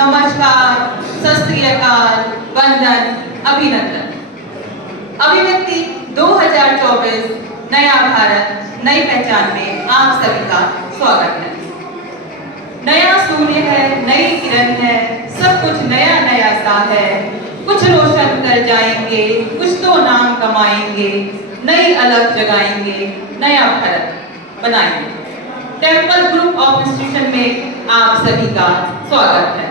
नमस्कार, सत श्री अकाल, वंदन, अभिनंदन। अभिव्यक्ति 2024 नया भारत नई पहचान में आप सभी का स्वागत है। नया सूर्य है, नई किरण है, सब कुछ नया नया सा है। कुछ रोशन कर जाएंगे, कुछ तो नाम कमाएंगे, नई अलग जगाएंगे, नया भारत बनाएंगे। टेम्पल ग्रुप ऑफ इंस्टीट्यूशन में आप सभी का स्वागत है।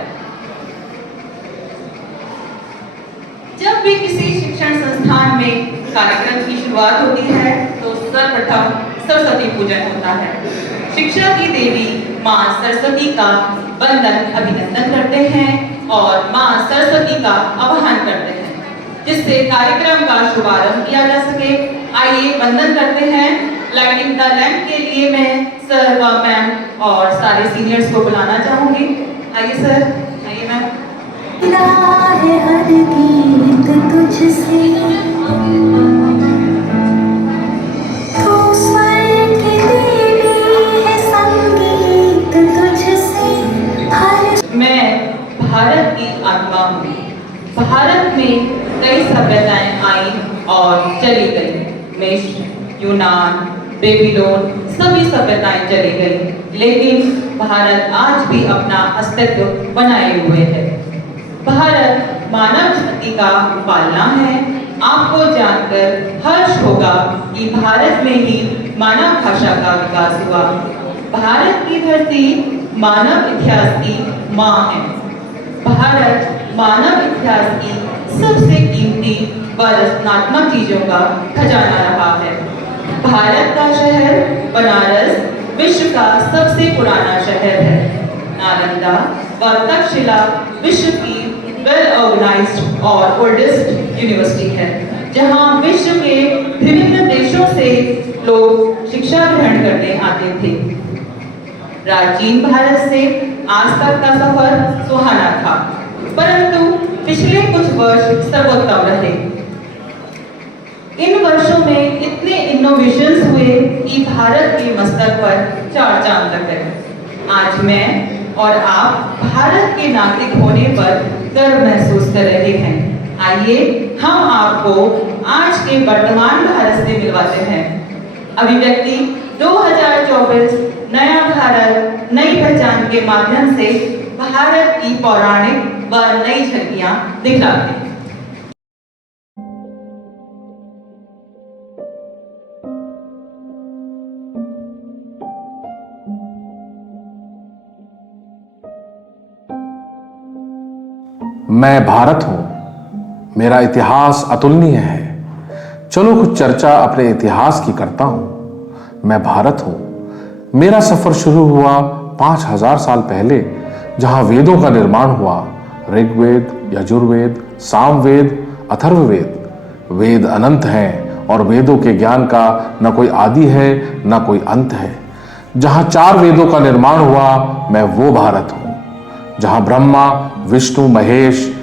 जब भी किसी शिक्षण संस्थान में कार्यक्रम की शुरुआत होती है तो सर्वप्रथम सरस्वती पूजन होता है। शिक्षा की देवी माँ सरस्वती का वंदन अभिनंदन करते हैं और माँ सरस्वती का आह्वान करते हैं जिससे कार्यक्रम का शुभारंभ किया जा सके। आइए वंदन करते हैं। लाइटिंग द लैंप के लिए मैं सर व मैम और सारे सीनियर्स को बुलाना चाहूंगी। आइए सर, आइए मैम। है हर गीत तुझसे, तू स्वर की देवी है, संगीत तुझसे हर। मैं भारत की आत्मा हूँ। भारत में कई सभ्यताएं आई और चली गई। मिस्र, यूनान, बेबीलोन, सभी सभ्यताएं चली गई, लेकिन भारत आज भी अपना अस्तित्व बनाए हुए है। भारत मानव जाति का पालना है। आपको जानकर हर्ष होगा कि भारत में ही मानव भाषा का विकास हुआ। भारत की धरती मानव इतिहास की माँ है। भारत मानव इतिहास की सबसे कीमती व रचनात्मक चीजों का खजाना रहा है। भारत का शहर बनारस विश्व का सबसे पुराना शहर है। नालंदा व तक्षशिला विश्व की वेल ऑर्गेनाइज्ड और ओल्डेस्ट यूनिवर्सिटी है, जहां विश्व के विभिन्न देशों से लोग शिक्षा ग्रहण करने आते थे। प्राचीन भारत से आज तक का सफर सुहाना था, परंतु पिछले कुछ वर्ष सर्वोत्तम रहे। इन वर्षों में इतने इनोवेशंस हुए कि भारत के मस्तक पर चार चांद लग गए। आज मैं और आप भारत के नागरिक होने पर गर्व महसूस कर रहे हैं। आइए हम आपको आज के वर्तमान भारत से मिलवाते हैं। अभिव्यक्ति 2024 नया भारत नई पहचान के माध्यम से भारत की पौराणिक व नई झलकियां दिखलाते हैं। मैं भारत हूं, मेरा इतिहास अतुलनीय है। चलो कुछ चर्चा अपने इतिहास की करता हूं। मैं भारत हूं, मेरा सफर शुरू हुआ 5000 साल पहले, जहां वेदों का निर्माण हुआ। ऋग्वेद, यजुर्वेद, सामवेद, अथर्ववेद। वेद अनंत हैं और वेदों के ज्ञान का न कोई आदि है न कोई अंत है। जहां 4 वेदों का निर्माण हुआ, मैं वो भारत हूं। जहां ब्रह्मा, विष्णु, महेश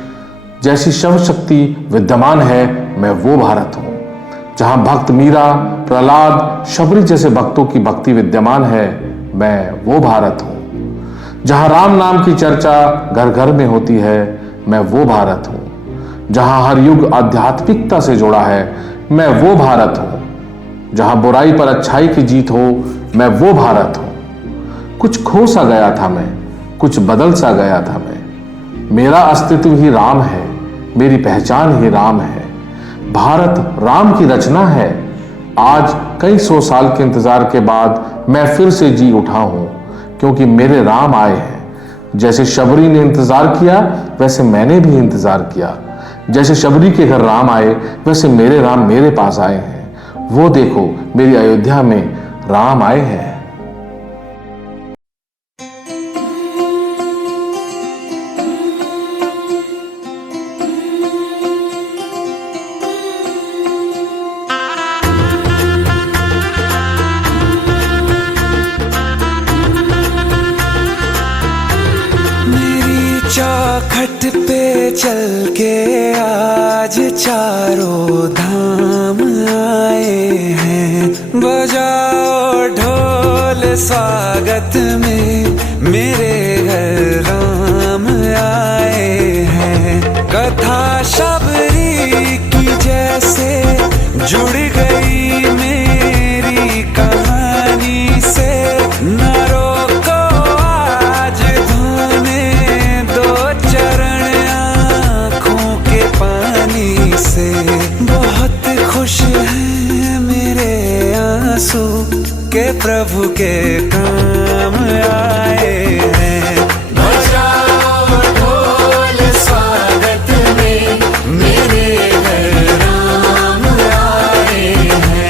जैसी शव शक्ति विद्यमान है, मैं वो भारत हूं। जहां भक्त मीरा, प्रहलाद, शबरी जैसे भक्तों की भक्ति विद्यमान है, मैं वो भारत हूं। जहां राम नाम की चर्चा घर घर में होती है, मैं वो भारत हूं। जहां हर युग आध्यात्मिकता से जुड़ा है, मैं वो भारत हूं। जहां बुराई पर अच्छाई की जीत हो, मैं वो भारत हूं। कुछ खो सा गया था मैं, कुछ बदल सा गया था मैं। मेरा अस्तित्व ही राम है, मेरी पहचान ही राम है। भारत राम की रचना है। आज कई 100 साल के इंतजार के बाद मैं फिर से जी उठा हूं, क्योंकि मेरे राम आए हैं। जैसे शबरी ने इंतजार किया, वैसे मैंने भी इंतजार किया। जैसे शबरी के घर राम आए, वैसे मेरे राम मेरे पास आए हैं। वो देखो, मेरी अयोध्या में राम आए हैं। चौखट पे चल के आज चारों धाम आए हैं। बजाओ ढोल स्वागत में, मेरे घर राम आए। प्रभु के काम आए हैं। बजाओ ढोल स्वागत में, मेरे घर राम आए हैं।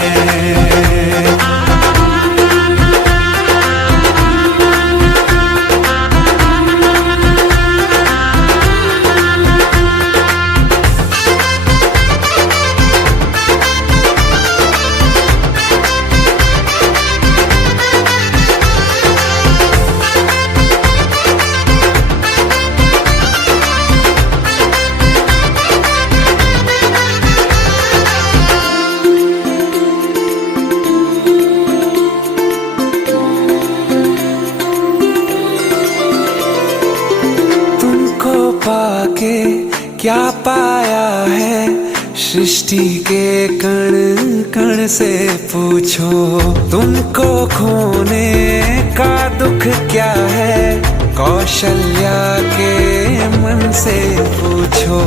पाके क्या पाया है, सृष्टि के कण कण से पूछो। तुमको खोने का दुख क्या है, कौशल्या के मन से पूछो।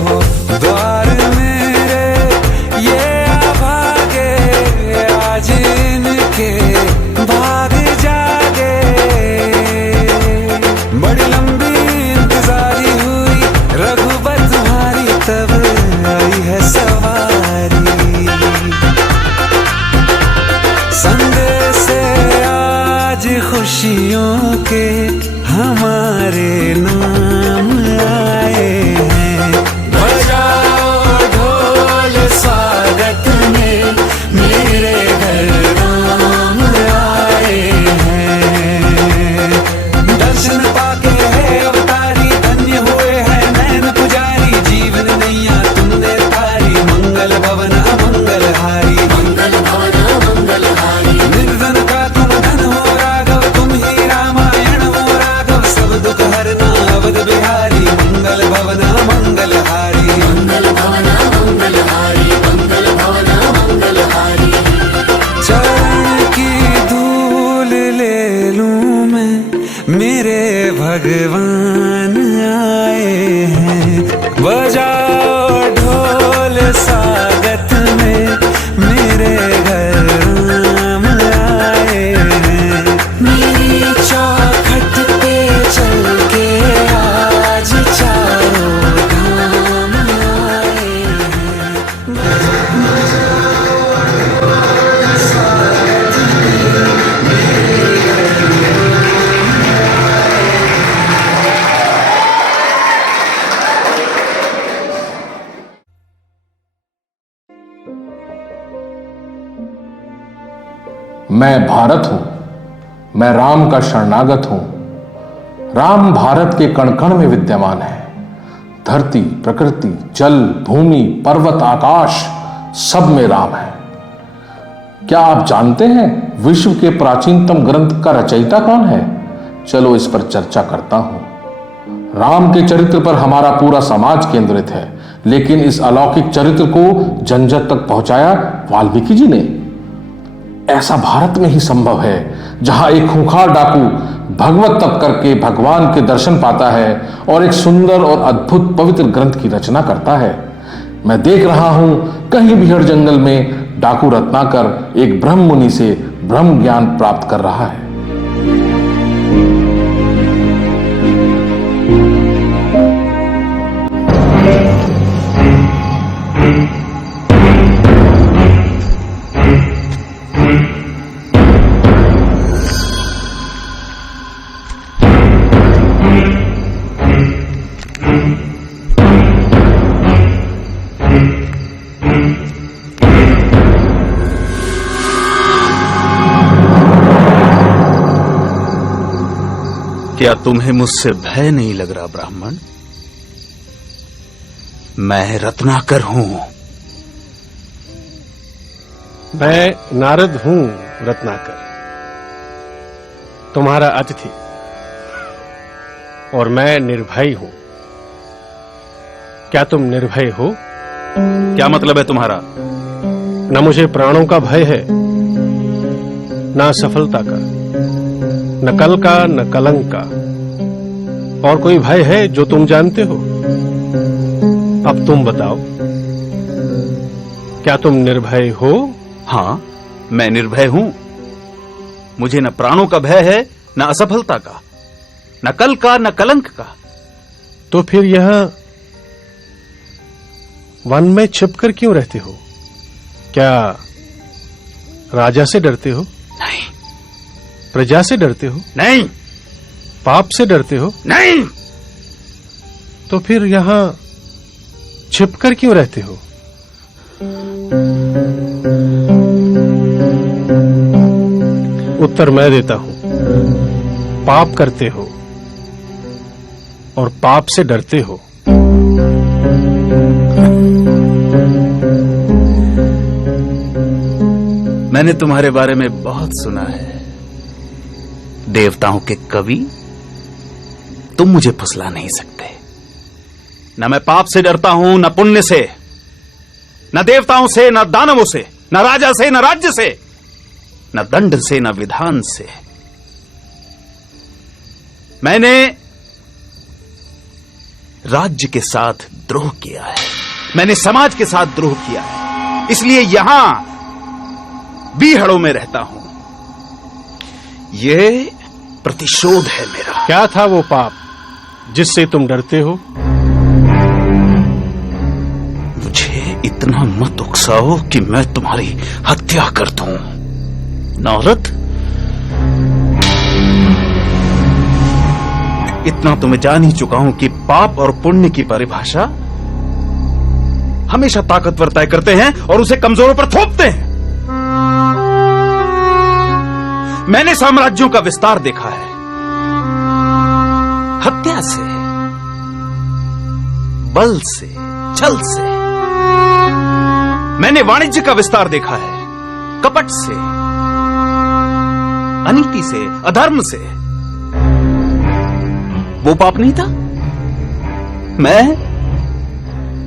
द्वार मेरे ये अभागे, आज इनके भाग जागे। बड़ी लंबी इंतजारी हुई रघुबर तुम्हारी, तब आई है सवारी। संदेश से आज खुशियों के हमारे नाम आए हैं। बजाओ ढोल स्वागत में, मेरे घर राम आए हैं। दर्शन पाके है अवतारी, धन्य हुए हैं नैन पुजारी। जीवन नैया तुमने तारी, मंगल भवन अमंगल हारी। मंगल भवन अमंगल हारी। निर्धन का तुम धन हो राघव, तुम ही रामायण हो राघव। सब दुख हरना अवध बिहारी, मंगल भवन अमंगल हारी। मंगल भवन अमंगल हारी, मंगल भवन अमंगल हारी। चरण की धूल ले लूं मैं, मेरे भगवान आए हैं। बजाओ ढोल स्वागत में, मेरे घर राम आए हैं। मेरी चौखट पे चल के आज चारों धाम आए हैं। मैं भारत हूं, मैं राम का शरणागत हूं। राम भारत के कण कण में विद्यमान है। धरती, प्रकृति, जल, भूमि, पर्वत, आकाश, सब में राम है। क्या आप जानते हैं विश्व के प्राचीनतम ग्रंथ का रचयिता कौन है? चलो इस पर चर्चा करता हूं। राम के चरित्र पर हमारा पूरा समाज केंद्रित है, लेकिन इस अलौकिक चरित्र को जन जन तक पहुंचाया वाल्मीकि जी ने। ऐसा भारत में ही संभव है, जहां एक खूंखार डाकू भगवत तप करके भगवान के दर्शन पाता है और एक सुंदर और अद्भुत पवित्र ग्रंथ की रचना करता है। मैं देख रहा हूं कहीं बिहड़ जंगल में डाकू रत्नाकर एक ब्रह्म मुनि से ब्रह्म ज्ञान प्राप्त कर रहा है। क्या तुम्हें मुझसे भय नहीं लग रहा ब्राह्मण? मैं रत्नाकर हूं। मैं नारद हूं रत्नाकर, तुम्हारा अतिथि, और मैं निर्भय हूं। क्या तुम निर्भय हो? क्या मतलब है तुम्हारा? न मुझे प्राणों का भय है, न सफलता का, न कल का, न कलंक का। और कोई भय है जो तुम जानते हो? अब तुम बताओ, क्या तुम निर्भय हो? हां, मैं निर्भय हूं। मुझे न प्राणों का भय है, न असफलता का, न कल का, न कलंक का। तो फिर यहां वन में छिपकर क्यों रहते हो? क्या राजा से डरते हो? नहीं। प्रजा से डरते हो? नहीं। पाप से डरते हो? नहीं। तो फिर यहां छिपकर क्यों रहते हो? उत्तर मैं देता हूं। पाप करते हो और पाप से डरते हो। मैंने तुम्हारे बारे में बहुत सुना है। देवताओं के कवि, तुम मुझे फुसला नहीं सकते। न मैं पाप से डरता हूं, न पुण्य से, न देवताओं से, न दानवों से, न राजा से, न राज्य से, न दंड से, न विधान से। मैंने राज्य के साथ द्रोह किया है, मैंने समाज के साथ द्रोह किया है, इसलिए यहां बीहड़ों में रहता हूं। यह प्रतिशोध है मेरा। क्या था वो पाप जिससे तुम डरते हो? मुझे इतना मत उकसाओ कि मैं तुम्हारी हत्या कर दूं। नारद, इतना तो मैं जान ही चुका हूं कि पाप और पुण्य की परिभाषा हमेशा ताकतवर तय करते हैं और उसे कमजोरों पर थोपते हैं। मैंने साम्राज्यों का विस्तार देखा है, हत्या से, बल से, छल से। मैंने वाणिज्य का विस्तार देखा है, कपट से, अनीति से, अधर्म से। वो पाप नहीं था। मैं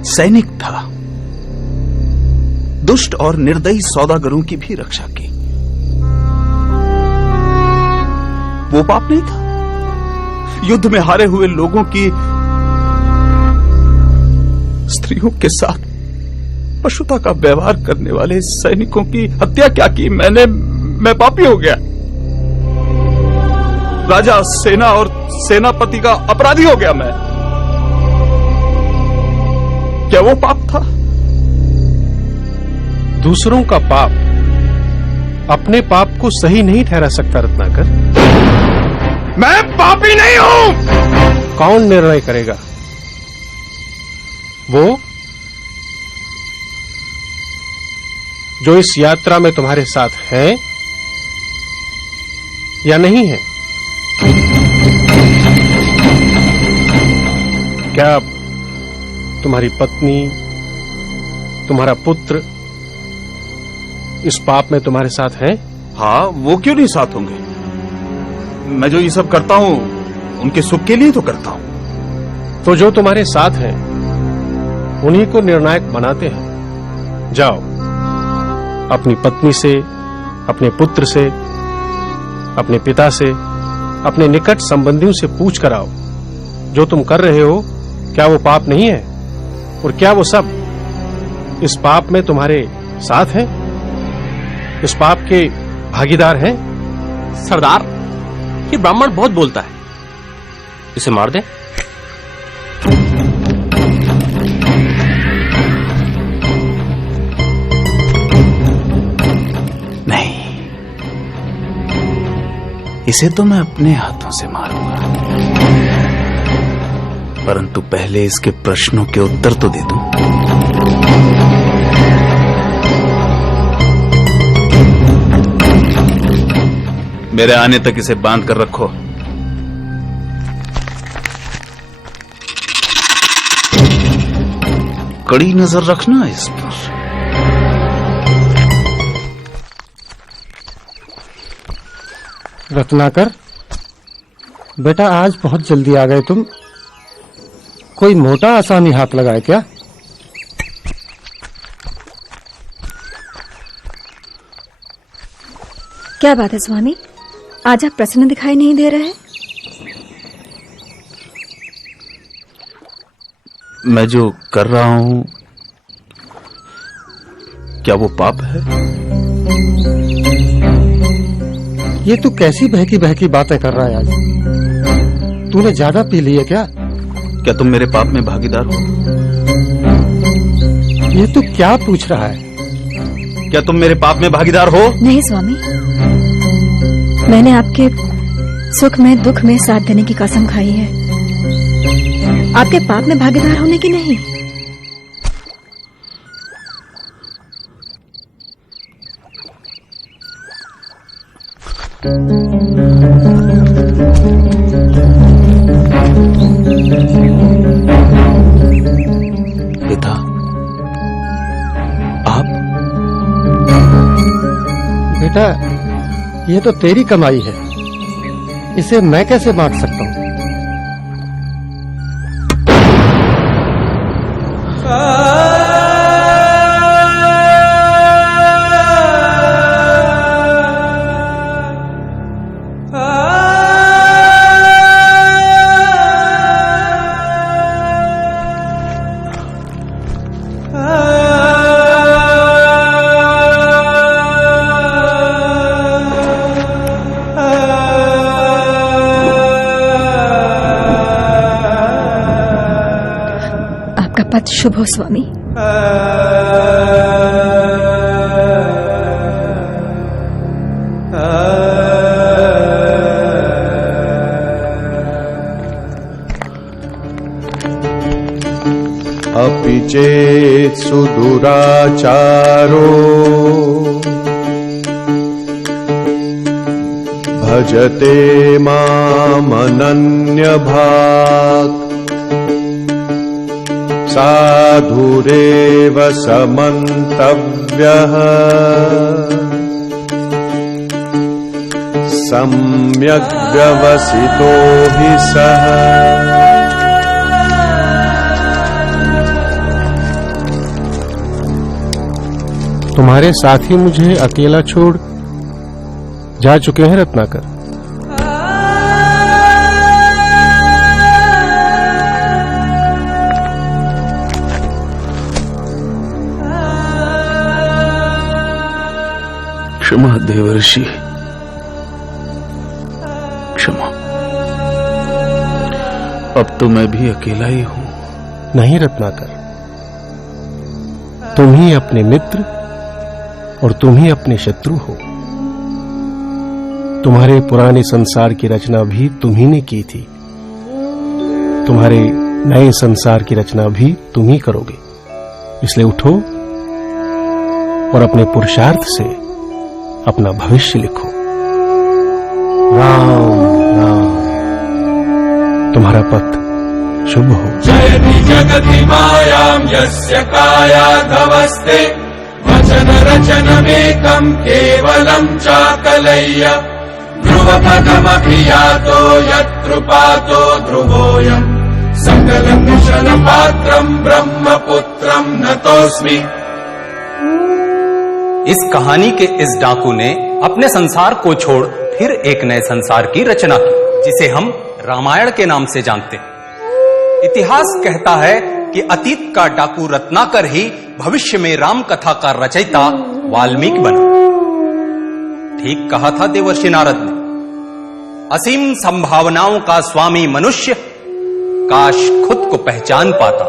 सैनिक था, दुष्ट और निर्दयी सौदागरों की भी रक्षा की। वो पाप नहीं था। युद्ध में हारे हुए लोगों की स्त्रियों के साथ पशुता का व्यवहार करने वाले सैनिकों की हत्या क्या की? मैं पापी हो गया। राजा, सेना और सेनापति का अपराधी हो गया मैं। क्या वो पाप था? दूसरों का पाप अपने पाप को सही नहीं ठहरा सकता रत्नाकर। मैं पापी नहीं हूं। कौन निर्णय करेगा? वो जो इस यात्रा में तुम्हारे साथ है या नहीं है? क्या तुम्हारी पत्नी, तुम्हारा पुत्र इस पाप में तुम्हारे साथ हैं? हाँ, वो क्यों नहीं साथ होंगे? मैं जो ये सब करता हूं उनके सुख के लिए तो करता हूं। तो जो तुम्हारे साथ हैं उन्हीं को निर्णायक बनाते हैं। जाओ, अपनी पत्नी से, अपने पुत्र से, अपने पिता से, अपने निकट संबंधियों से पूछ कर आओ, जो तुम कर रहे हो क्या वो पाप नहीं है? और क्या वो सब इस पाप में तुम्हारे साथ हैं, इस पाप के भागीदार हैं? सरदार, ये ब्राह्मण बहुत बोलता है, इसे मार दे। नहीं, इसे तो मैं अपने हाथों से मारूंगा, परंतु पहले इसके प्रश्नों के उत्तर तो दे दूं। मेरे आने तक इसे बांध कर रखो। कड़ी नजर रखना इस पर। रत्नाकर, बेटा आज बहुत जल्दी आ गए तुम। कोई मोटा आसामी हाथ लगाए क्या? क्या बात है स्वामी, आज आप प्रसन्न दिखाई नहीं दे रहे? मैं जो कर रहा हूं क्या वो पाप है? ये तू कैसी बहकी बहकी बातें कर रहा है आज? तूने ज्यादा पी ली है क्या? क्या तुम मेरे पाप में भागीदार हो? ये तू क्या पूछ रहा है? क्या तुम मेरे पाप में भागीदार हो? नहीं स्वामी, मैंने आपके सुख में दुख में साथ देने की कसम खाई है, आपके पाप में भागीदार होने की नहीं। पिता, आप? बेटा, ये तो तेरी कमाई है, इसे मैं कैसे बांट सकता हूँ? पथ शुभ हो स्वामी। अपि चेत् सुदुराचारो भजते मामनन्यभाक् साधुरेव समन्तव्यः सम्यग् व्यवसितो हि सः। तुम्हारे साथी मुझे अकेला छोड़ जा चुके हैं रत्नाकर। क्षमा देवर्षि, क्षमा। अब तो मैं भी अकेला ही हूं। नहीं रत्नाकर, तुम ही अपने मित्र और तुम ही अपने शत्रु हो। तुम्हारे पुराने संसार की रचना भी तुम ही ने की थी, तुम्हारे नए संसार की रचना भी तुम ही करोगे। इसलिए उठो और अपने पुरुषार्थ से अपना भविष्य लिखो। राम राम। तुम्हारा पथ शुभ हो। जयति जगति मायां यस्य कायाधवस्ते वचन रचनमेकं केवलं चाकलय्य ध्रुवपदमपि यातो यत्कृपातो ध्रुवोऽयं सकलं कुशलपात्रं ब्रह्मपुत्रं नतोऽस्मि। इस कहानी के इस डाकू ने अपने संसार को छोड़ फिर एक नए संसार की रचना की, जिसे हम रामायण के नाम से जानते हैं। इतिहास कहता है कि अतीत का डाकू रत्नाकर ही भविष्य में राम कथा का रचयिता वाल्मीकि बना। ठीक कहा था देवर्षि नारद ने, असीम संभावनाओं का स्वामी मनुष्य काश खुद को पहचान पाता।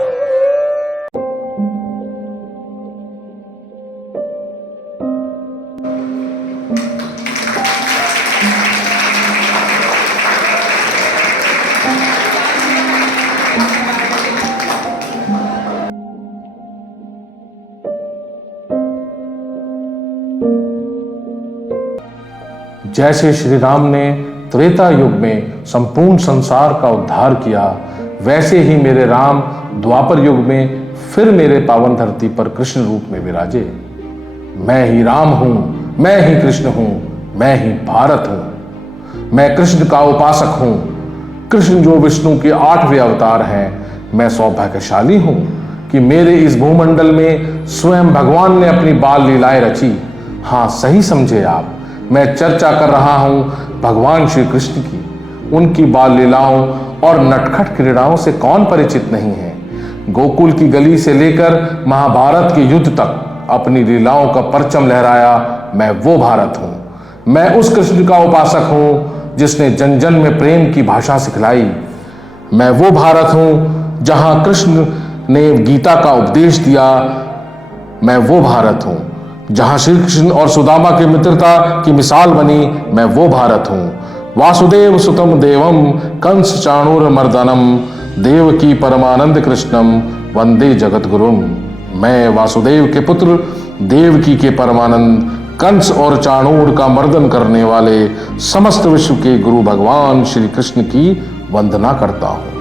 जैसे श्री राम ने त्रेता युग में संपूर्ण संसार का उद्धार किया, वैसे ही मेरे राम द्वापर युग में फिर मेरे पावन धरती पर कृष्ण रूप में विराजे। मैं ही राम हूं, मैं ही कृष्ण हूं, मैं ही भारत हूं। मैं कृष्ण का उपासक हूं। कृष्ण जो विष्णु के 8वें अवतार हैं। मैं सौभाग्यशाली हूं कि मेरे इस भूमंडल में स्वयं भगवान ने अपनी बाल लीलाएं रची। हाँ, सही समझे आप, मैं चर्चा कर रहा हूं भगवान श्री कृष्ण की। उनकी बाल लीलाओं और नटखट क्रीड़ाओं से कौन परिचित नहीं है। गोकुल की गली से लेकर महाभारत के युद्ध तक अपनी लीलाओं का परचम लहराया मैं वो भारत हूं। मैं उस कृष्ण का उपासक हूं जिसने जन जन में प्रेम की भाषा सिखलाई। मैं वो भारत हूं जहां कृष्ण ने गीता का उपदेश दिया। मैं वो भारत हूं जहां श्री कृष्ण और सुदामा की मित्रता की मिसाल बनी। मैं वो भारत हूं। वासुदेव सुतम देवम कंस चाणूर मर्दनम देवकी परमानंद कृष्णम वंदे जगत गुरुम। मैं वासुदेव के पुत्र, देवकी के परमानंद, कंस और चाणूर का मर्दन करने वाले समस्त विश्व के गुरु भगवान श्री कृष्ण की वंदना करता हूं।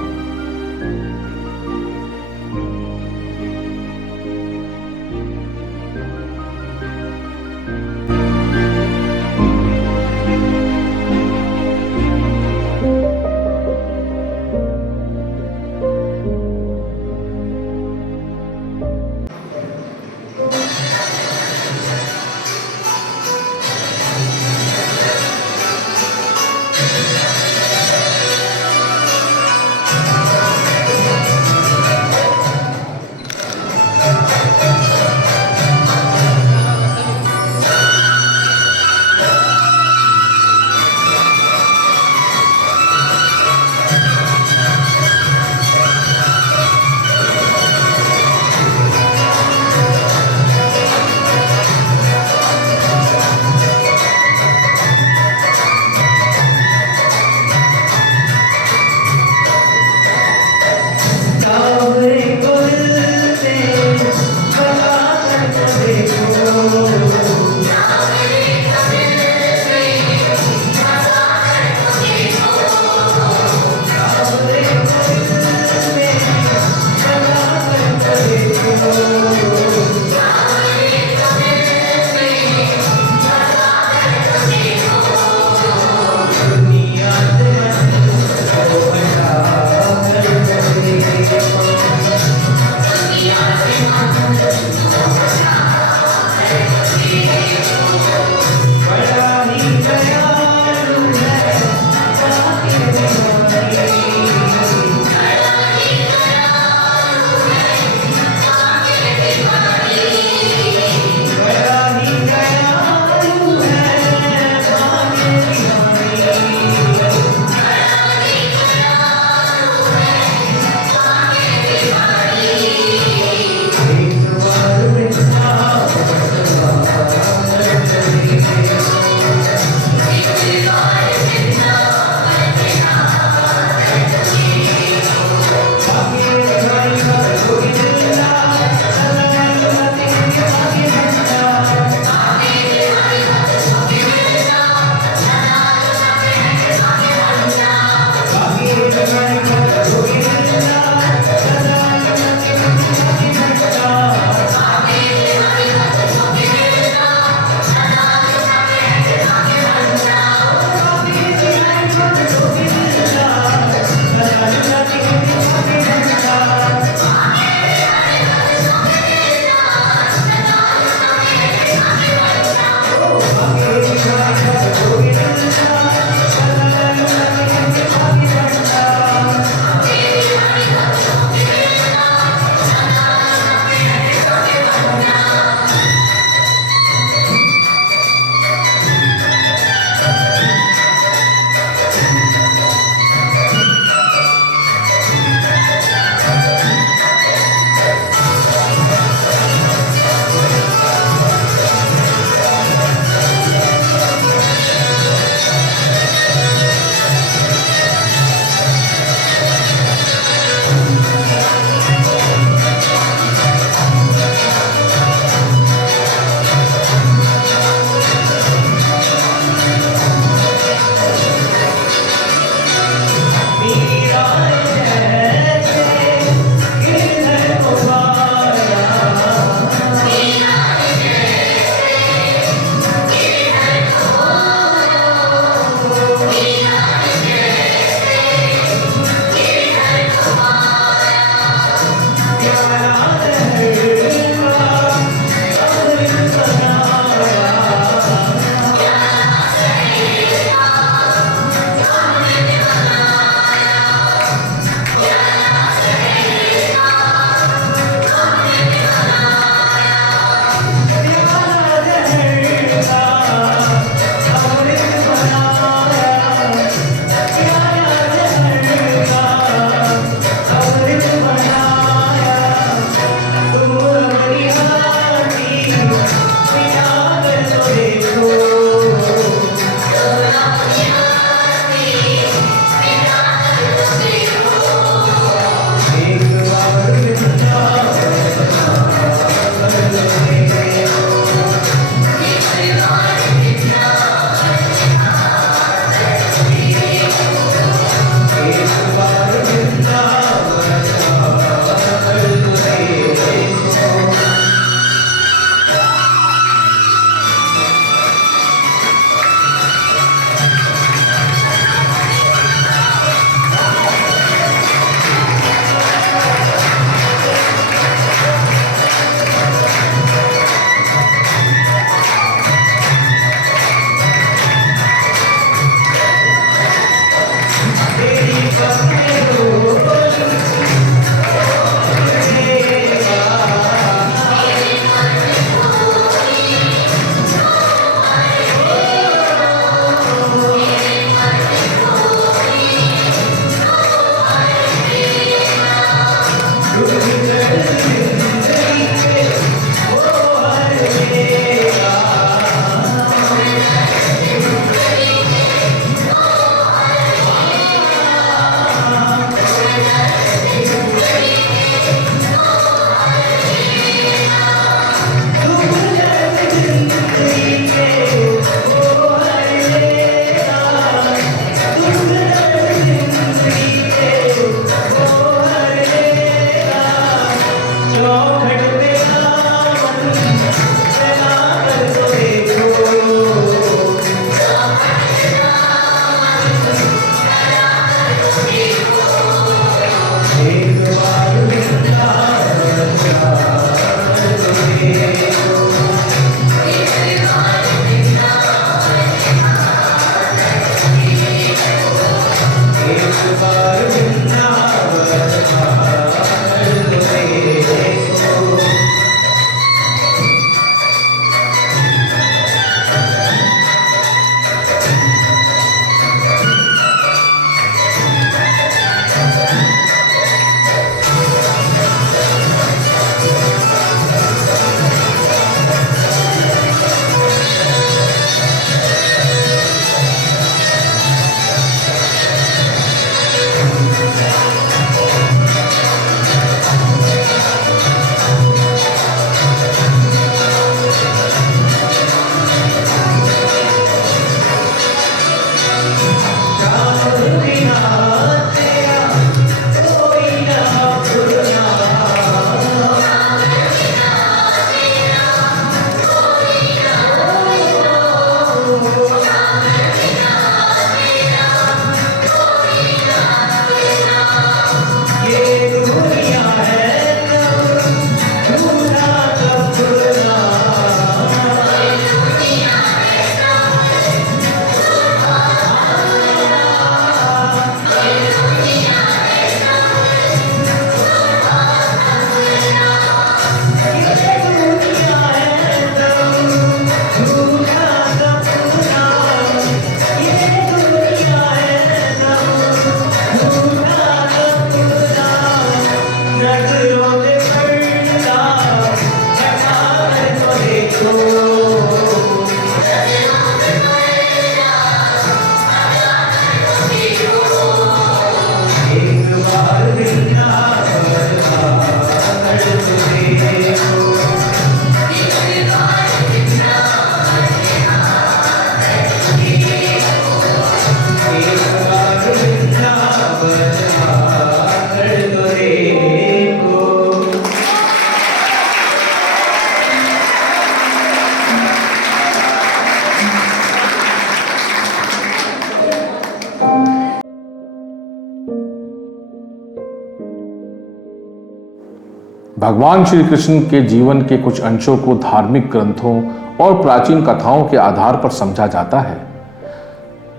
भगवान श्री कृष्ण के जीवन के कुछ अंशों को धार्मिक ग्रंथों और प्राचीन कथाओं के आधार पर समझा जाता है।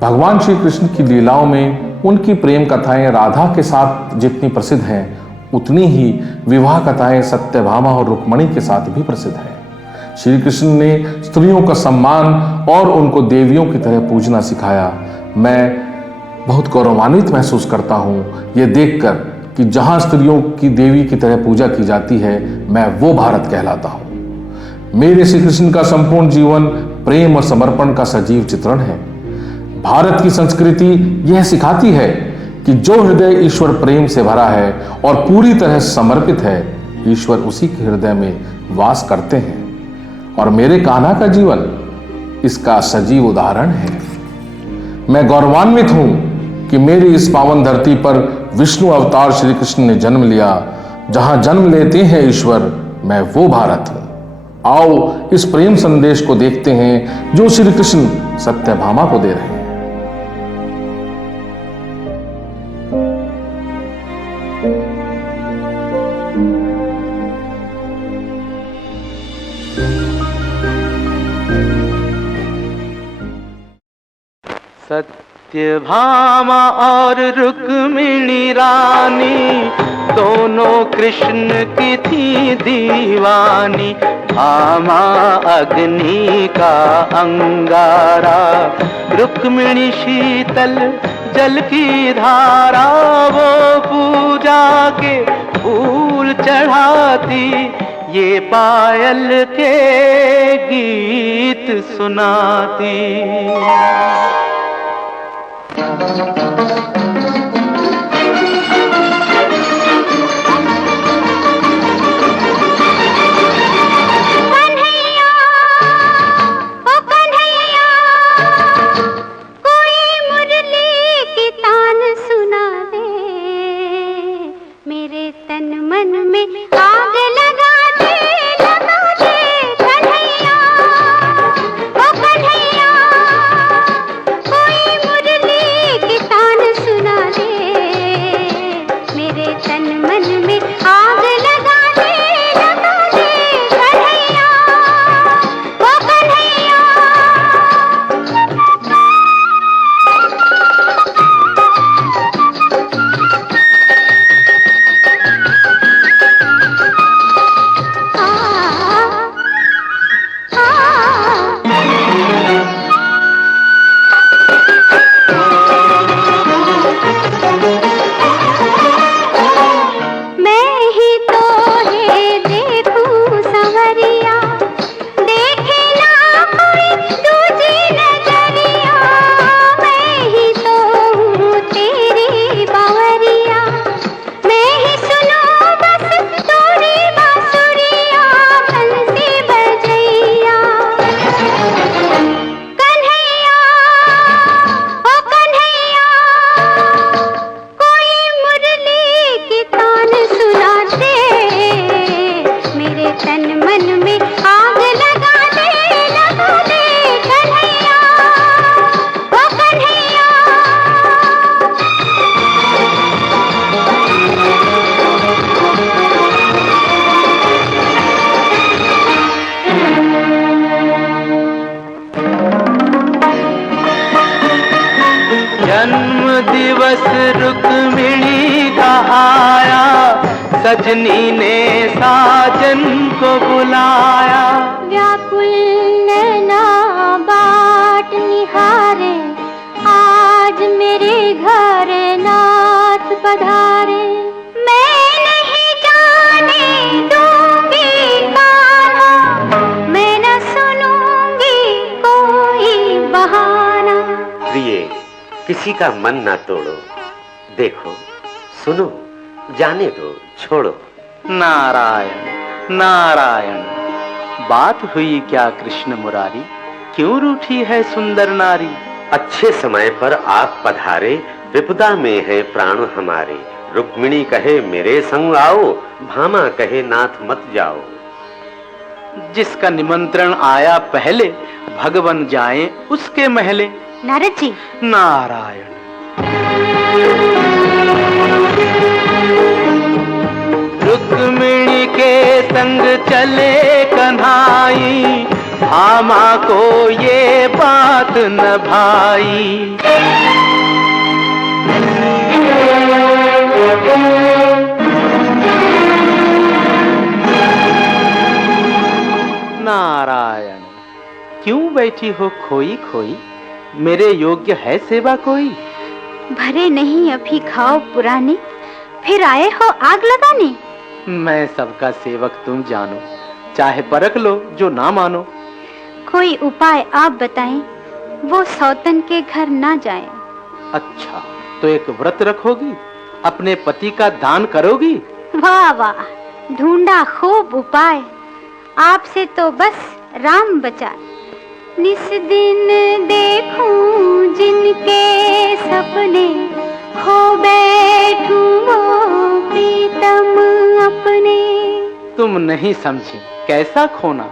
भगवान श्री कृष्ण की लीलाओं में उनकी प्रेम कथाएं राधा के साथ जितनी प्रसिद्ध हैं, उतनी ही विवाह कथाएं सत्यभामा और रुक्मणी के साथ भी प्रसिद्ध हैं। श्री कृष्ण ने स्त्रियों का सम्मान और उनको देवियों की तरह पूजना सिखाया। मैं बहुत गौरवान्वित महसूस करता हूँ ये देखकर कि जहाँ स्त्रियों की देवी की तरह पूजा की जाती है, मैं वो भारत कहलाता हूँ। मेरे श्री कृष्ण का संपूर्ण जीवन प्रेम और समर्पण का सजीव चित्रण है। भारत की संस्कृति यह सिखाती है कि जो हृदय ईश्वर प्रेम से भरा है और पूरी तरह समर्पित है, ईश्वर उसी के हृदय में वास करते हैं। और मेरे कान्हा का जीवन इसका सजीव उदाहरण है। मैं गौरवान्वित हूं कि मेरी इस पावन धरती पर विष्णु अवतार श्री कृष्ण ने जन्म लिया। जहां जन्म लेते हैं ईश्वर, मैं वो भारत हूं। आओ इस प्रेम संदेश को देखते हैं जो श्री कृष्ण सत्यभामा को दे रहे हैं। सत्यभामा और रुक्मिणी रानी दोनों कृष्ण की थी दीवानी। भामा अग्नि का अंगारा, रुक्मिणी शीतल जल की धारा। वो पूजा के फूल चढ़ाती, ये पायल के गीत सुनाती। दिवस रुक्मिणी का आया, सजनी ने साजन को बुलाया। व्याकुल नैना बाट निहारे, आज मेरे घर नाथ पधारे। मैं नहीं जाने दूंगी कान्हा, मैं न सुनूंगी कोई बहाना। प्रिय, किसी का मन ना तोड़ो, देखो सुनो, जाने दो, छोड़ो। नारायण नारायण, बात हुई क्या कृष्ण मुरारी, क्यों रूठी है सुंदर नारी। अच्छे समय पर आप पधारे, विपदा में है प्राण हमारे। रुक्मिणी कहे मेरे संग आओ, भामा कहे नाथ मत जाओ। जिसका निमंत्रण आया पहले, भगवन जाए उसके महले। नारद जी। नारायण। रुक्मिणी के संग चले कन्हाई, भामा को ये बात न भाई। नारायण, क्यों बैठी हो खोई खोई, मेरे योग्य है सेवा कोई? भरे नहीं अभी खाओ पुराने, फिर आए हो आग लगाने। मैं सबका सेवक तुम जानो, चाहे परख लो जो ना मानो। कोई उपाय आप बताएं, वो सौतन के घर ना जाए। अच्छा, तो एक व्रत रखोगी, अपने पति का दान करोगी? वाह वाह, ढूंढा खूब उपाय, आपसे तो बस राम बचाए। निस दिन देखूं जिनके सपने, खो बैठूं वो प्रीतम अपने। तुम नहीं समझी कैसा खोना,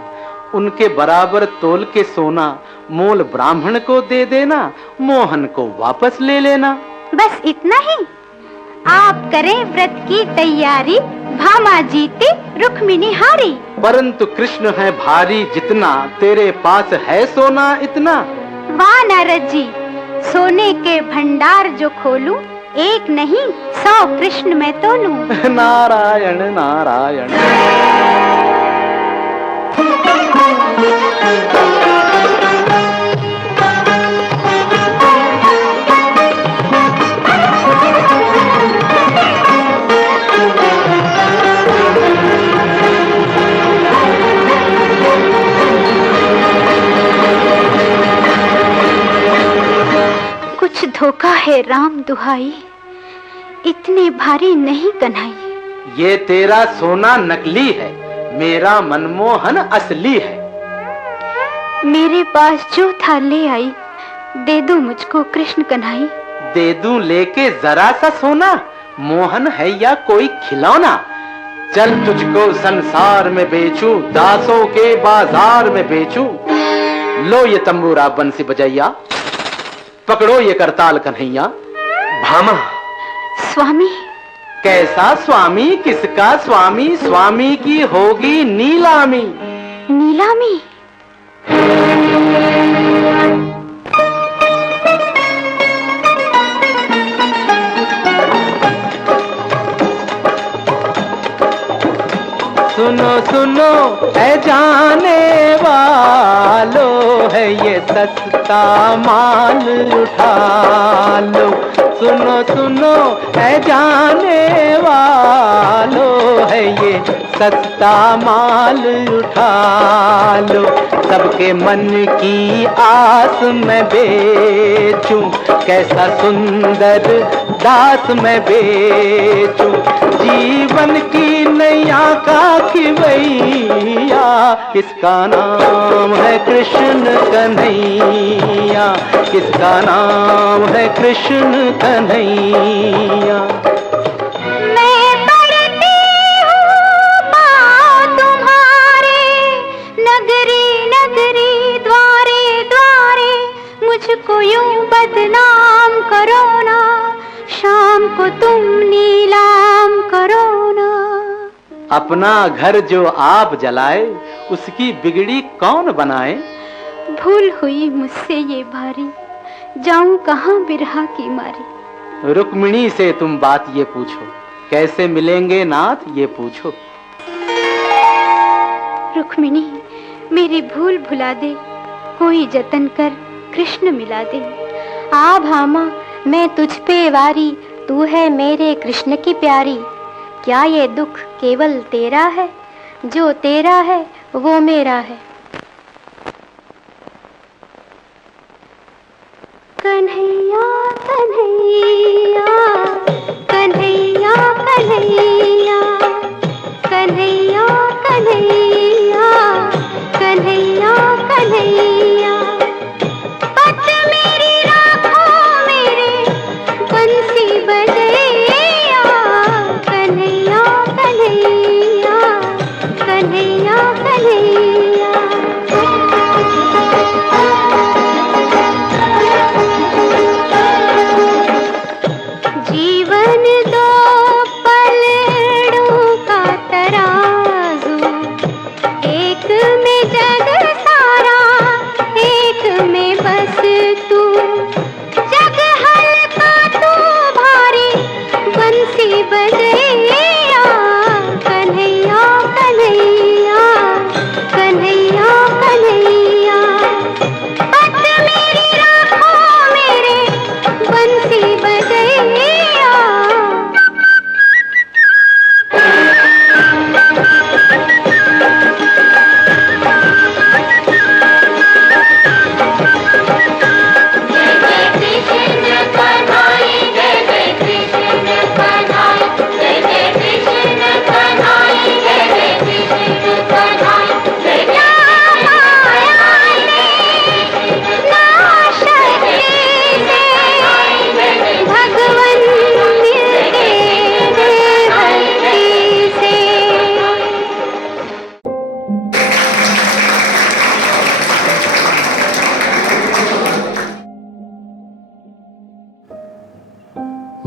उनके बराबर तोल के सोना, मोल ब्राह्मण को दे देना, मोहन को वापस ले लेना। बस इतना ही? आप करें व्रत की तैयारी, भामा जीती रुक्मिणी हारी। परंतु कृष्ण है भारी जितना, तेरे पास है सोना इतना। वाह नारद जी, सोने के भंडार जो खोलूं, एक नहीं 100 कृष्ण मैं तोलूं। नारायण नारायण। कुछ धोखा है राम दुहाई, इतने भारी नहीं कन्हाई। ये तेरा सोना नकली है, मेरा मनमोहन असली है। मेरे पास जो था ले आई, दे दो मुझको कृष्ण कन्हाई। दे दूं लेके जरा सा सोना, मोहन है या कोई खिलौना। चल तुझको संसार में बेचूं, दासों के बाजार में बेचूं। लो ये तंबूरा बंसी बजैया, पकड़ो ये करताल कन्हैया। भामा। स्वामी। कैसा स्वामी, किसका स्वामी? स्वामी की होगी नीलामी। नीलामी? सुनो सुनो ऐ जाने वालो, है ये सस्ता माल उठा लो। सुनो सुनो ऐ जाने वालो, है ये सस्ता माल उठा लो। सबके मन की आस मैं बेचूं, कैसा सुंदर दास मैं बेचूं। जीवन की नैया का खिवैया, किसका नाम है कृष्ण कन्हैया, किसका नाम है कृष्ण कन्हैया। मैं पढ़ती हूँ पाँव तुम्हारे, नगरी नगरी द्वारे द्वारे। मुझको यूं बदनाम करो ना, शाम को तुम नीलाम करो ना। अपना घर जो आप जलाए, उसकी बिगड़ी कौन बनाए। भूल हुई मुझसे ये भारी, जाऊं कहाँ बिरहा की मारी। रुक्मिणी से तुम बात ये पूछो, कैसे मिलेंगे नाथ ये पूछो। रुक्मिणी मेरी भूल भुला दे, कोई जतन कर कृष्ण मिला दे। आ भामा मैं तुझ पे वारी, तू है मेरे कृष्ण की प्यारी। क्या ये दुख केवल तेरा है, जो तेरा है वो मेरा है। कन्हैया कन्हैया कन्हैया कन्हैया कन्हैया कन्हैया कन्हैया कन्हैया। पत मेरी राखो मेरे बंसी बजैया, कन्हैया कन्हैया कन्हैया कन्हैया। जीवन दो पल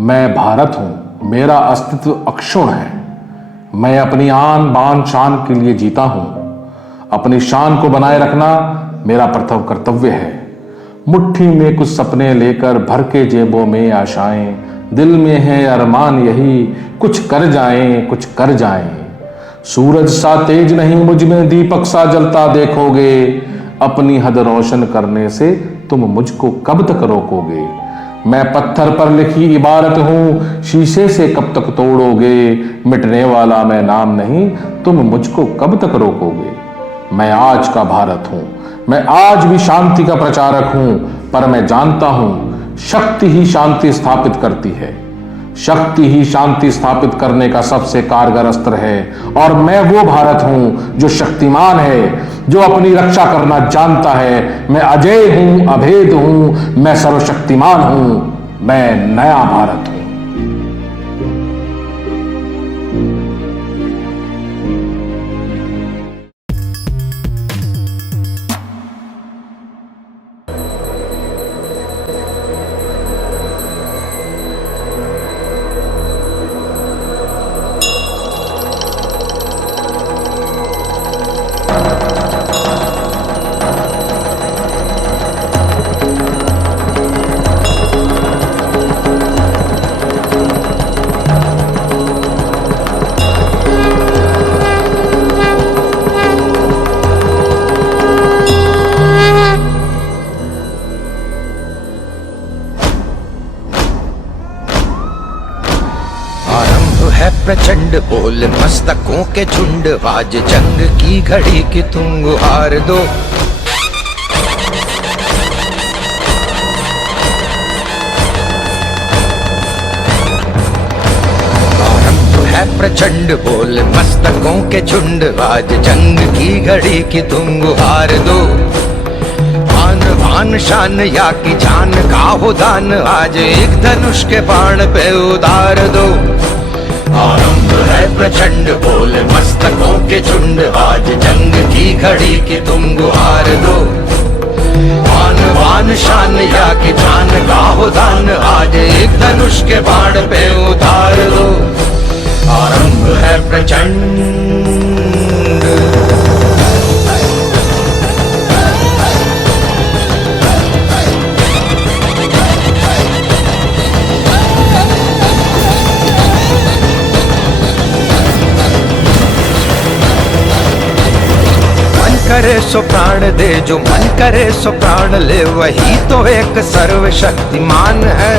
मैं भारत हूं, मेरा अस्तित्व अक्षुण्ण है। मैं अपनी आन बान शान के लिए जीता हूं। अपनी शान को बनाए रखना मेरा प्रथम कर्तव्य है। मुट्ठी में कुछ सपने लेकर भर के जेबों में आशाएं, दिल में है अरमान यही, कुछ कर जाएं, कुछ कर जाएं। सूरज सा तेज नहीं मुझ में दीपक सा जलता देखोगे, अपनी हद रोशन करने से तुम मुझको कब तक रोकोगे। मैं पत्थर पर लिखी इबारत हूं, शीशे से कब तक तोड़ोगे। मिटने वाला मैं नाम नहीं, तुम मुझको कब तक रोकोगे। मैं आज का भारत हूं, मैं आज भी शांति का प्रचारक हूं, पर मैं जानता हूं शक्ति ही शांति स्थापित करती है। शक्ति ही शांति स्थापित करने का सबसे कारगर अस्त्र है। और मैं वो भारत हूं जो शक्तिमान है, जो अपनी रक्षा करना जानता है। मैं अजय हूं, अभेद हूं, मैं सर्वशक्तिमान हूं, मैं नया भारत हूं। प्रचंड बोल मस्तकों के झुंड, आज जंग की घड़ी की तुम गुहार दो। आरंभ है प्रचंड बोल मस्तकों के झुंड, आज जंग की घड़ी की तुम गुहार दो। आन बान शान या की जान का हो दान, आज एक धनुष के बाण पे उतार दो। आरंभ है प्रचंड बोल मस्तकों के झुंड, आज जंग की घड़ी की तुम गुहार दो। आन बान शान या की जान का हो दान, आज एक धनुष के बाण पे उतार दो। आरंभ है प्रचंड। करे सो प्राण दे, जो मन करे सो प्राण ले, वही तो एक सर्वशक्तिमान है।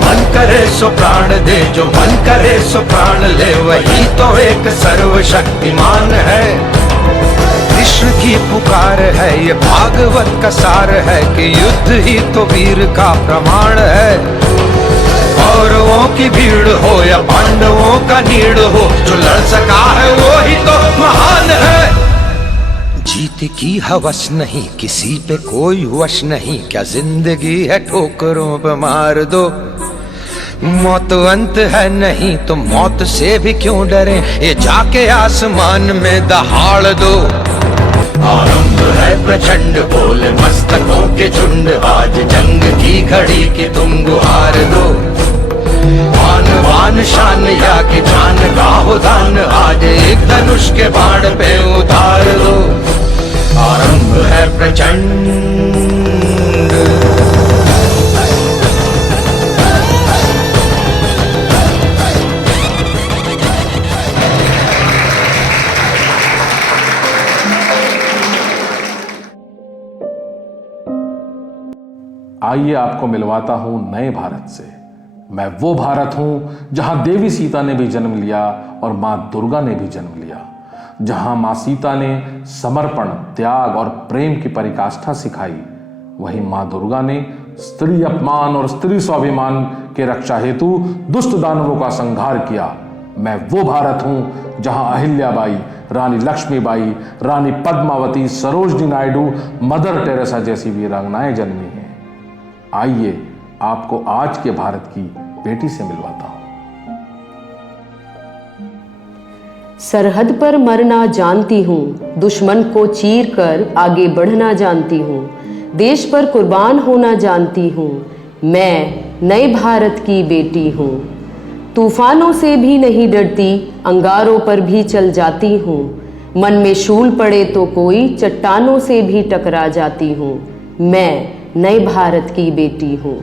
मन करे सो प्राण दे, जो मन करे सो प्राण ले, वही तो एक सर्वशक्तिमान है। कृष्ण की पुकार है, ये भागवत का सार है कि युद्ध ही तो वीर का प्रमाण है। कौरवों की भीड़ हो या पांडवों का नीड़ हो, जो लड़ सका है वो ही तो महान है। जीत की हवस नहीं, किसी पे कोई वश नहीं, क्या जिंदगी है ठोकरों पे मार दो। मौत अंत है नहीं तो मौत से भी क्यों डरे, ये जाके आसमान में दहाड़ दो। आरंभ है प्रचंड बोल मस्तकों के झुंड, आज जंग की घड़ी की तुम गुहार दो। आन बान शान या की जान का हो दान, आज एक धनुष के बाण पे उतार दो। आरंभ है प्रचंड। आइए आपको मिलवाता हूं नए भारत से। मैं वो भारत हूं जहां देवी सीता ने भी जन्म लिया और मां दुर्गा ने भी जन्म लिया। जहां मां सीता ने समर्पण, त्याग और प्रेम की परिकाष्ठा सिखाई, वहीं मां दुर्गा ने स्त्री अपमान और स्त्री स्वाभिमान के रक्षा हेतु दुष्ट दानवों का संहार किया। मैं वो भारत हूं जहां अहिल्याबाई, रानी लक्ष्मीबाई, रानी पद्मावती, सरोजनी नायडू, मदर टेरेसा जैसी वीरांगनाएं जन्मी हैं। आइए आपको आज के भारत की बेटी से मिलवाता हूं। सरहद पर मरना जानती हूँ, दुश्मन को चीर कर आगे बढ़ना जानती हूँ, देश पर कुर्बान होना जानती हूँ। मैं नए भारत की बेटी हूँ। तूफानों से भी नहीं डरती, अंगारों पर भी चल जाती हूँ। मन में शूल पड़े तो कोई चट्टानों से भी टकरा जाती हूँ। मैं नए भारत की बेटी हूँ।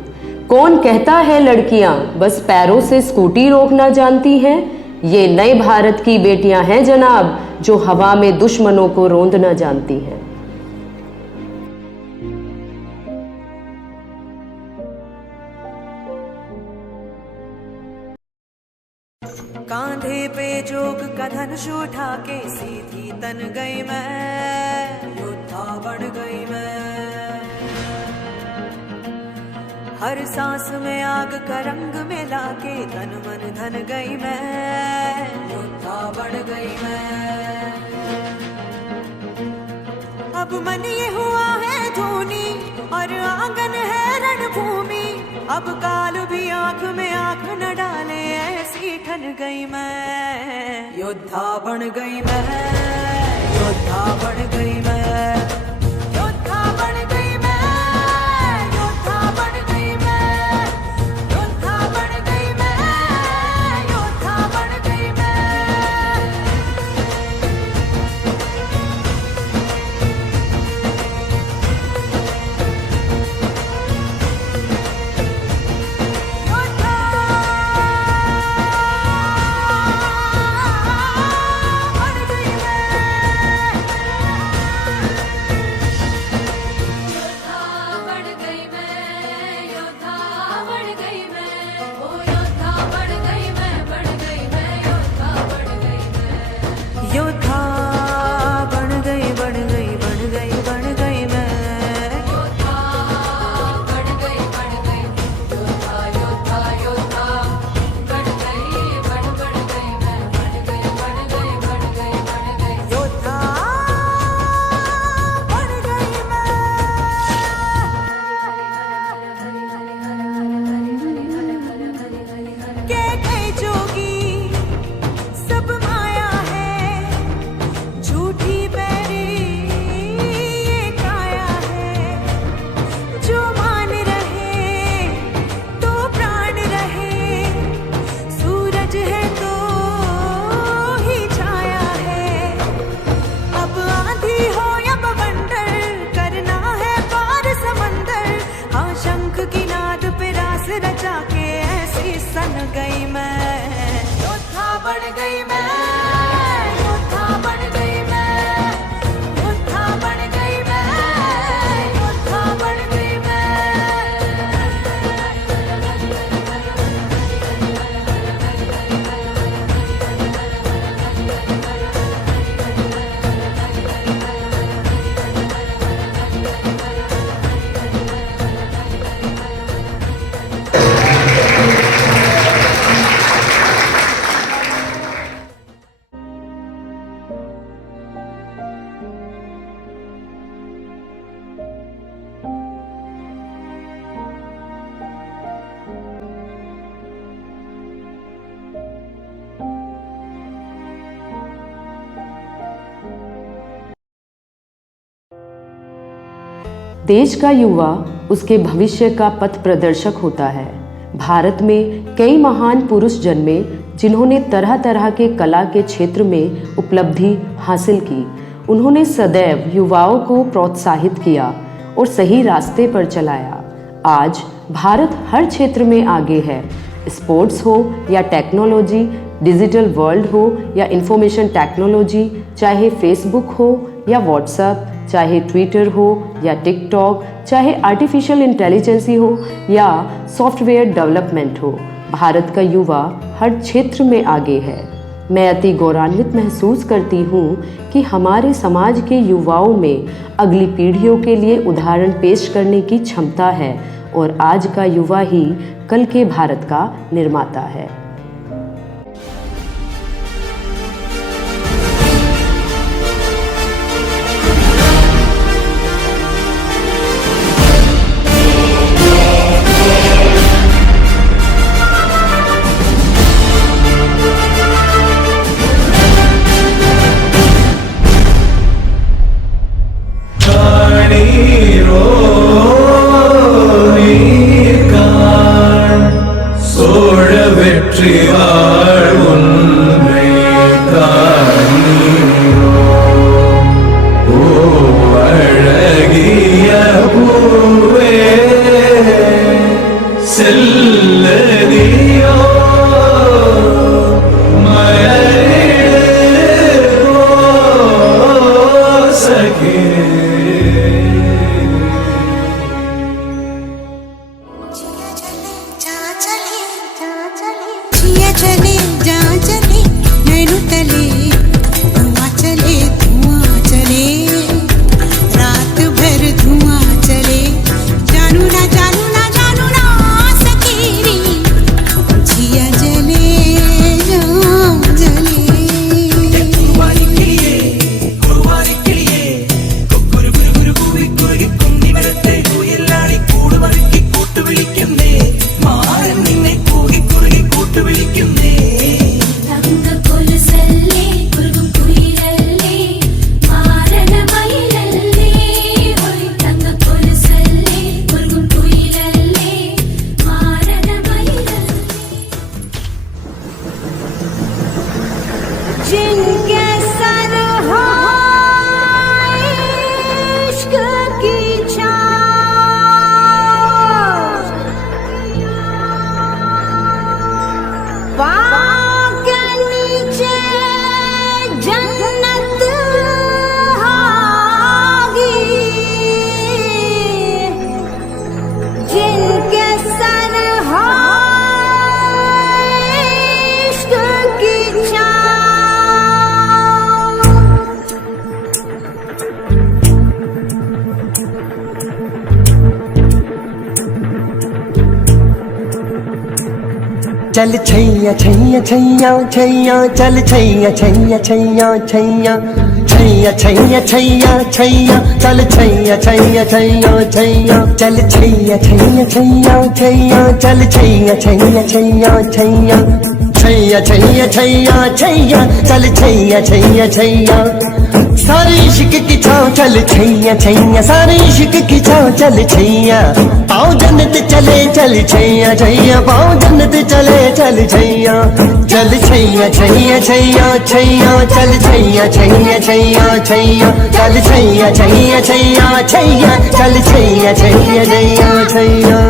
कौन कहता है लड़कियाँ बस पैरों से स्कूटी रोकना जानती हैं? ये नए भारत की बेटियां हैं जनाब, जो हवा में दुश्मनों को रौंदना जानती हैं। कांधे पे जोग का धनुष उठा के सीधी तन गई मैं, योद्धा बन गई मैं। हर सांस में आग का रंग मिला के तन मन धन गई मैं, योद्धा बन गई मैं। अब मन ये हुआ है धोनी और आंगन है रणभूमि। अब काल भी आंख में आंख न डाले, ऐसी ठन गई मैं, योद्धा बन गई मैं, योद्धा बन गई मैं, योद्धा बन गई मैं, योद्धा बन गई मैं, योद्धा बन गई मैं, योद्धा बन गई मैं। योद्धा बन गई, बन गई, बन गई, बन गई मैं, योद्धा बन गई, बन गई, योद्धा, योद्धा, योद्धा बन गई, बन गई मैं, बन गई, बन गई, बन गई, बन गई, योद्धा बन गई मैं। के गई जोगी सब माया है, झूठी बैरी ये काया है। जो मान रहे तो प्राण रहे, सूरज है तो ही छाया है। अब आंधी हो या बवंडर, करना है पार समंदर। हाँ शंख की नाद पे रास रचा के ऐसी सन गई मैं, योद्धा बन गई मैं, योद्धा बन गई मैं, योद्धा बन गई मैं, योद्धा बन गई देश का युवा उसके भविष्य का पथ प्रदर्शक होता है। भारत में कई महान पुरुष जन्मे जिन्होंने तरह तरह के कला के क्षेत्र में उपलब्धि हासिल की। उन्होंने सदैव युवाओं को प्रोत्साहित किया और सही रास्ते पर चलाया। आज भारत हर क्षेत्र में आगे है, स्पोर्ट्स हो या टेक्नोलॉजी, डिजिटल वर्ल्ड हो या इंफॉर्मेशन टेक्नोलॉजी, चाहे फेसबुक हो या व्हाट्सएप, चाहे ट्विटर हो या टिकटॉक, चाहे आर्टिफिशियल इंटेलिजेंसी हो या सॉफ्टवेयर डेवलपमेंट हो, भारत का युवा हर क्षेत्र में आगे है। मैं अति गौरवान्वित महसूस करती हूँ कि हमारे समाज के युवाओं में अगली पीढ़ियों के लिए उदाहरण पेश करने की क्षमता है और आज का युवा ही कल के भारत का निर्माता है। रो नीर का चल छैया छैया छैया छैया चल छैया छैया छैया छैया छैया छैया छैया छैया चल छैया छैया छैया छैया चल छैया छैया छैया छैया चल छैया छैया छैया छैया छैया छैया छैया छैया चल छैया छैया छैया सारी इश्क की छाँव चल छैया छैया सारी इश्क की छाँव चल छैया पाँव जन्नत चले चल छैया छैया पाँव जन्नत चले चल छैया चल छैया छैया छैया छैया चल छैया छैया छैया छैया चल छैया छैया छैया छैया चल छैया छैया छैया छैया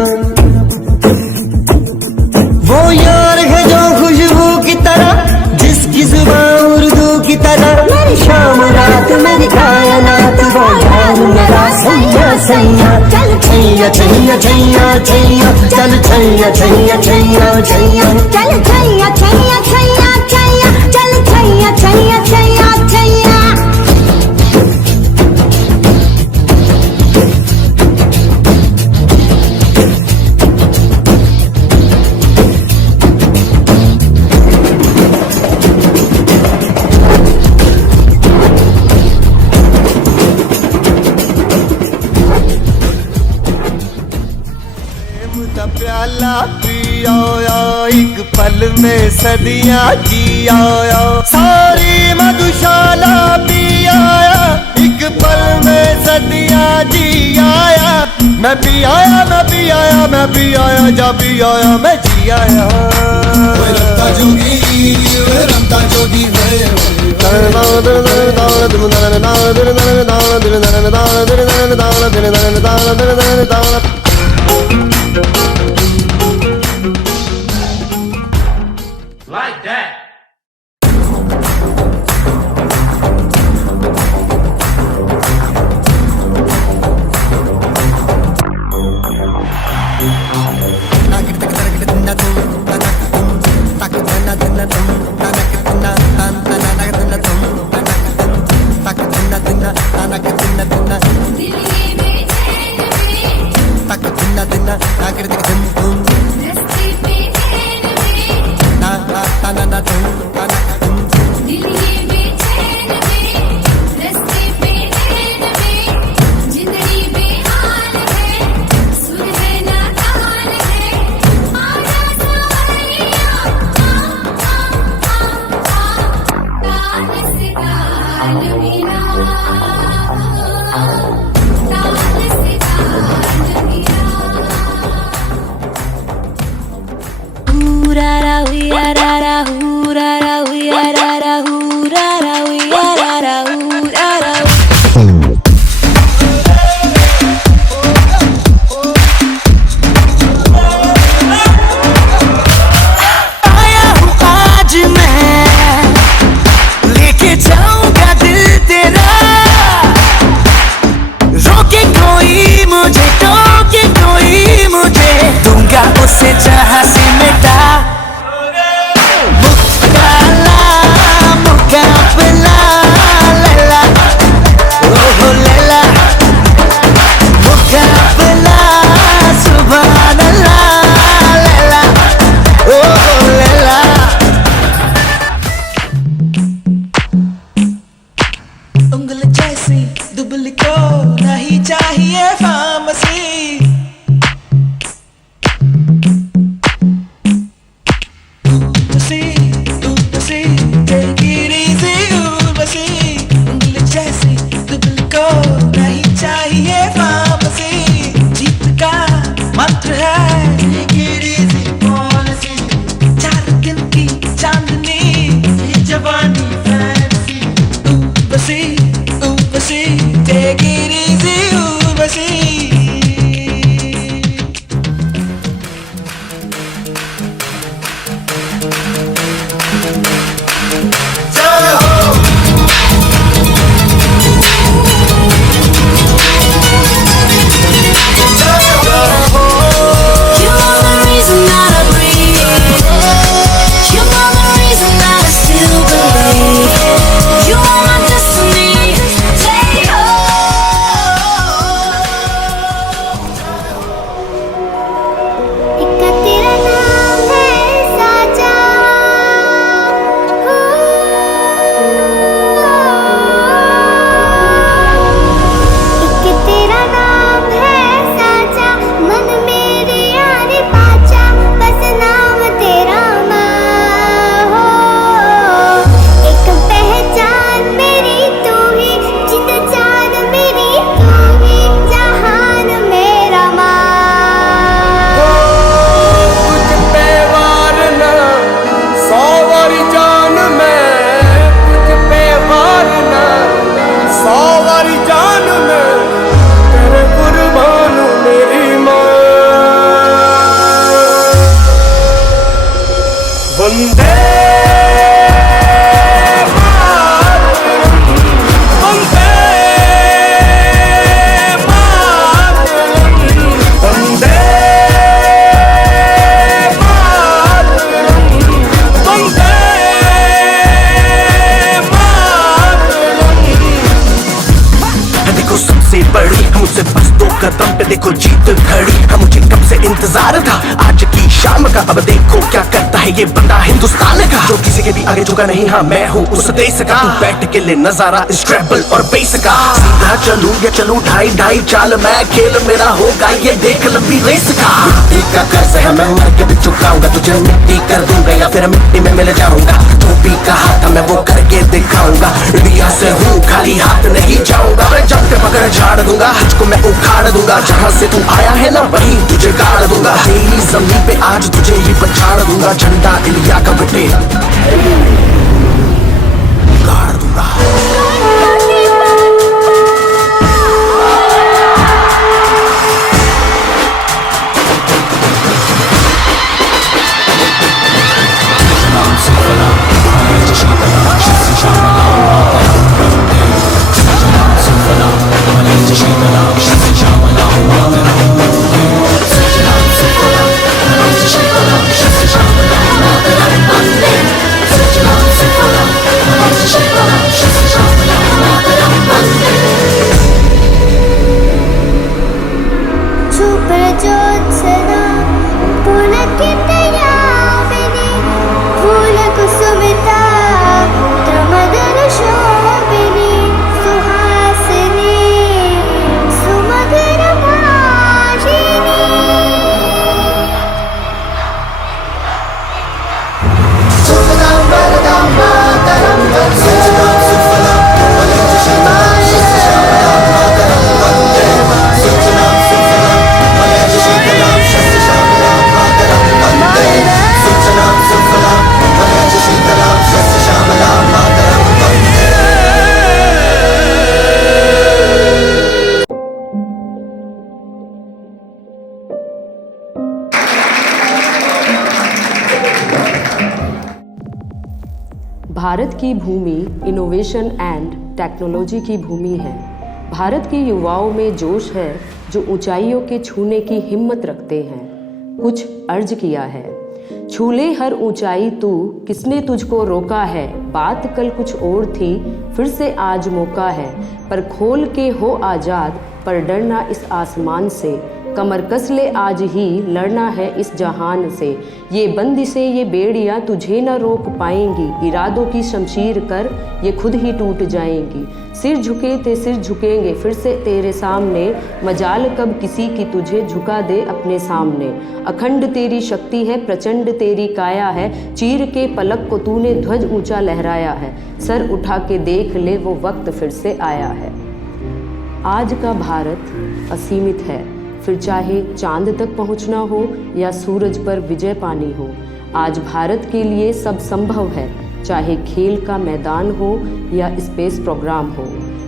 वो यार है जो खुशबू की तरह जिसकी जुबान उर्दू की तरह मेरी शाम रात मेरी कायनात वो यार मेरा सैया सैया चल छैया छैया छैया छैया चल छैया छैया छैया छैया चल छैया छैया छैया छैया चल छैया छैया छैया छैया प्याला पिया एक पल में सदियां जिया सारी मधुशाला पिया एक पल में सदियां जिया मैं भी आया मैं भी आया मैं भी आया जा भी आया मैं जी आया रमता जोगी रमता जोगी Like that. पे देखो जीत घड़ी, हाँ मुझे कब से इंतजार था आज की शाम का। अब देखो क्या करता है ये बंदा हिंदुस्तान का, जो किसी के भी आगे झुका नहीं, हाँ मैं हूँ उस देश का। तू बैठ के ले नजारा इस ट्रैवल और बेस का, सीधा चलूं या चलूं ढाई ढाई चाल, मैं खेल मेरा होगा ये देख लंबी रेस का। मिट्टी का कर्ज है मैं मर के भी चुकाऊंगा, तुझे मिट्टी कर दूंगा या फिर मिट्टी में मिल जाऊंगा। तू भी कहा था मैं वो करके दिखाऊंगा, इंडिया से हूँ खाली हाथ नहीं जाऊंगा। मैं जब के पकड़ झाड़ दूंगा, तुझको मैं उखाड़ दूंगा, जहाँ से तू आया है ना वहीं तुझे गाड़ दूंगा। तेरी जमीन पे आज तुझे ही पछाड़ दूंगा, झंडा इंडिया का बटे गाड़ दूंगा। भारत की भूमि इनोवेशन एंड टेक्नोलॉजी की भूमि है। भारत के युवाओं में जोश है जो ऊंचाइयों के छूने की हिम्मत रखते हैं। कुछ अर्ज किया है, छू ले हर ऊंचाई तू, किसने तुझको रोका है। बात कल कुछ और थी, फिर से आज मौका है। पर खोल के हो आज़ाद, पर डरना इस आसमान से। कमर कस ले आज ही, लड़ना है इस जहान से। ये बंदिशें ये बेड़ियाँ तुझे न रोक पाएंगी। इरादों की शमशीर कर, ये खुद ही टूट जाएंगी। सिर झुके ते सिर झुकेंगे फिर से तेरे सामने। मजाल कब किसी की तुझे झुका दे अपने सामने। अखंड तेरी शक्ति है, प्रचंड तेरी काया है। चीर के पलक को तूने ध्वज ऊंचा लहराया है। सर उठा के देख ले वो वक्त फिर से आया है। आज का भारत असीमित है, फिर चाहे चांद तक पहुंचना हो या सूरज पर विजय पानी हो। आज भारत के लिए सब संभव है, चाहे खेल का मैदान हो या स्पेस प्रोग्राम हो,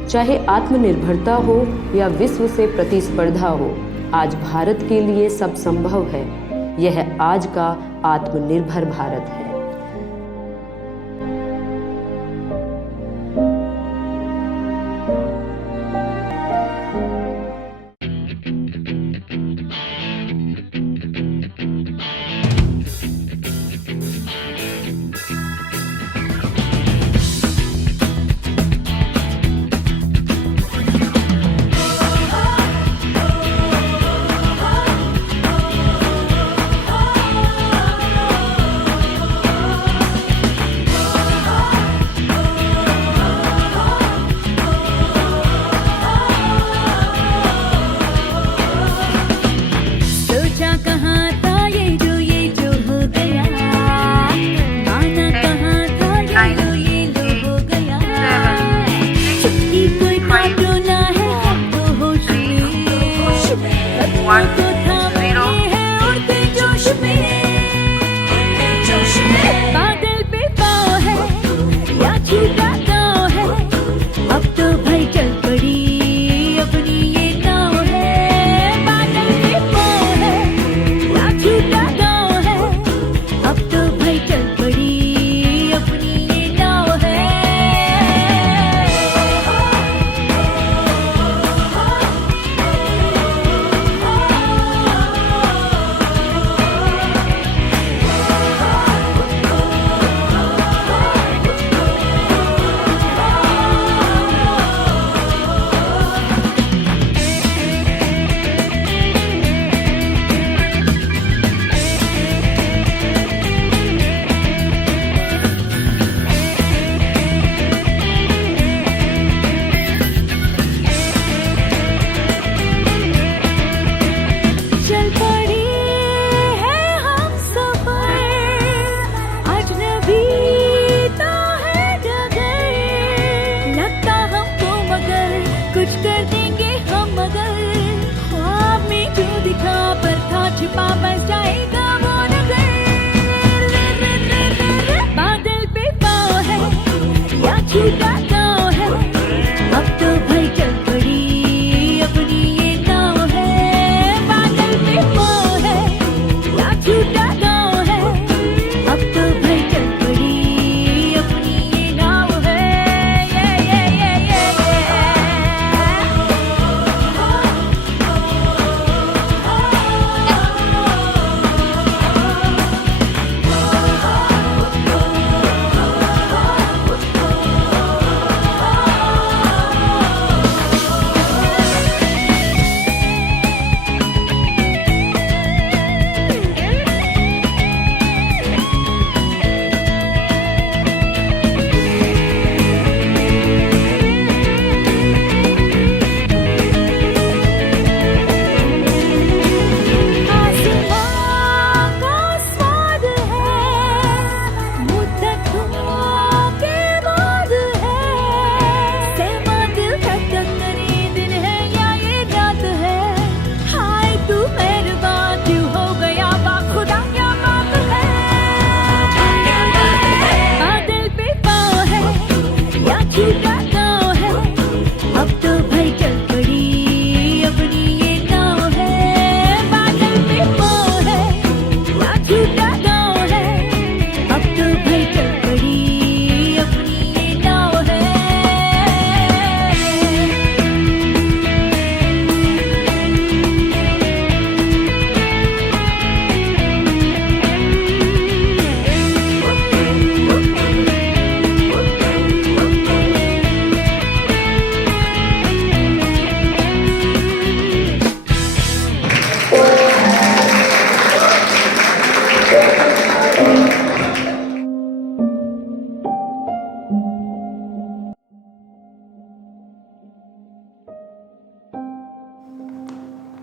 चाहे आत्मनिर्भरता हो या विश्व से प्रतिस्पर्धा हो। आज भारत के लिए सब संभव है। यह आज का आत्मनिर्भर भारत है।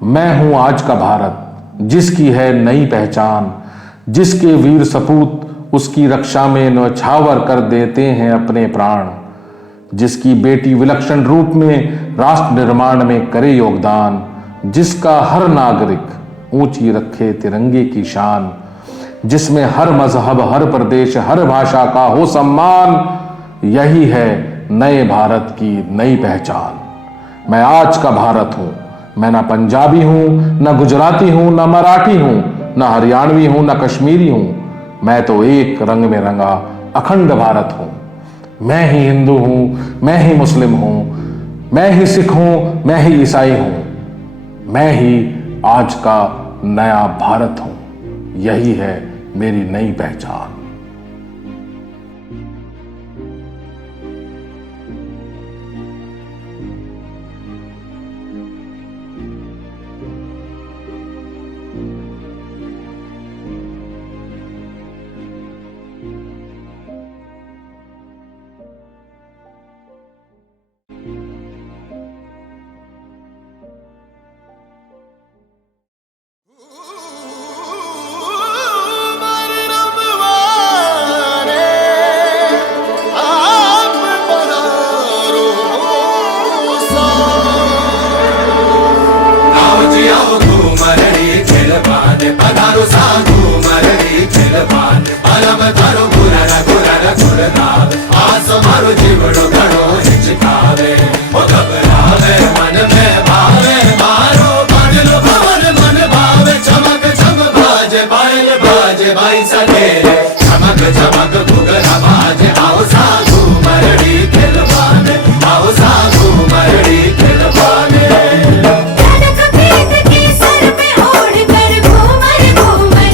मैं हूं आज का भारत, जिसकी है नई पहचान, जिसके वीर सपूत उसकी रक्षा में न्यौछावर कर देते हैं अपने प्राण, जिसकी बेटी विलक्षण रूप में राष्ट्र निर्माण में करे योगदान, जिसका हर नागरिक ऊंची रखे तिरंगे की शान, जिसमें हर मजहब, हर प्रदेश, हर भाषा का हो सम्मान। यही है नए भारत की नई पहचान। मैं आज का भारत हूं। मैं ना पंजाबी हूं, ना गुजराती हूं, ना मराठी हूं, ना हरियाणवी हूं, ना कश्मीरी हूं। मैं तो एक रंग में रंगा अखंड भारत हूं। मैं ही हिंदू हूं, मैं ही मुस्लिम हूं, मैं ही सिख हूं, मैं ही ईसाई हूं। मैं ही आज का नया भारत हूं। यही है मेरी नई पहचान। सर पे ओढ़ कर घूमर घूमर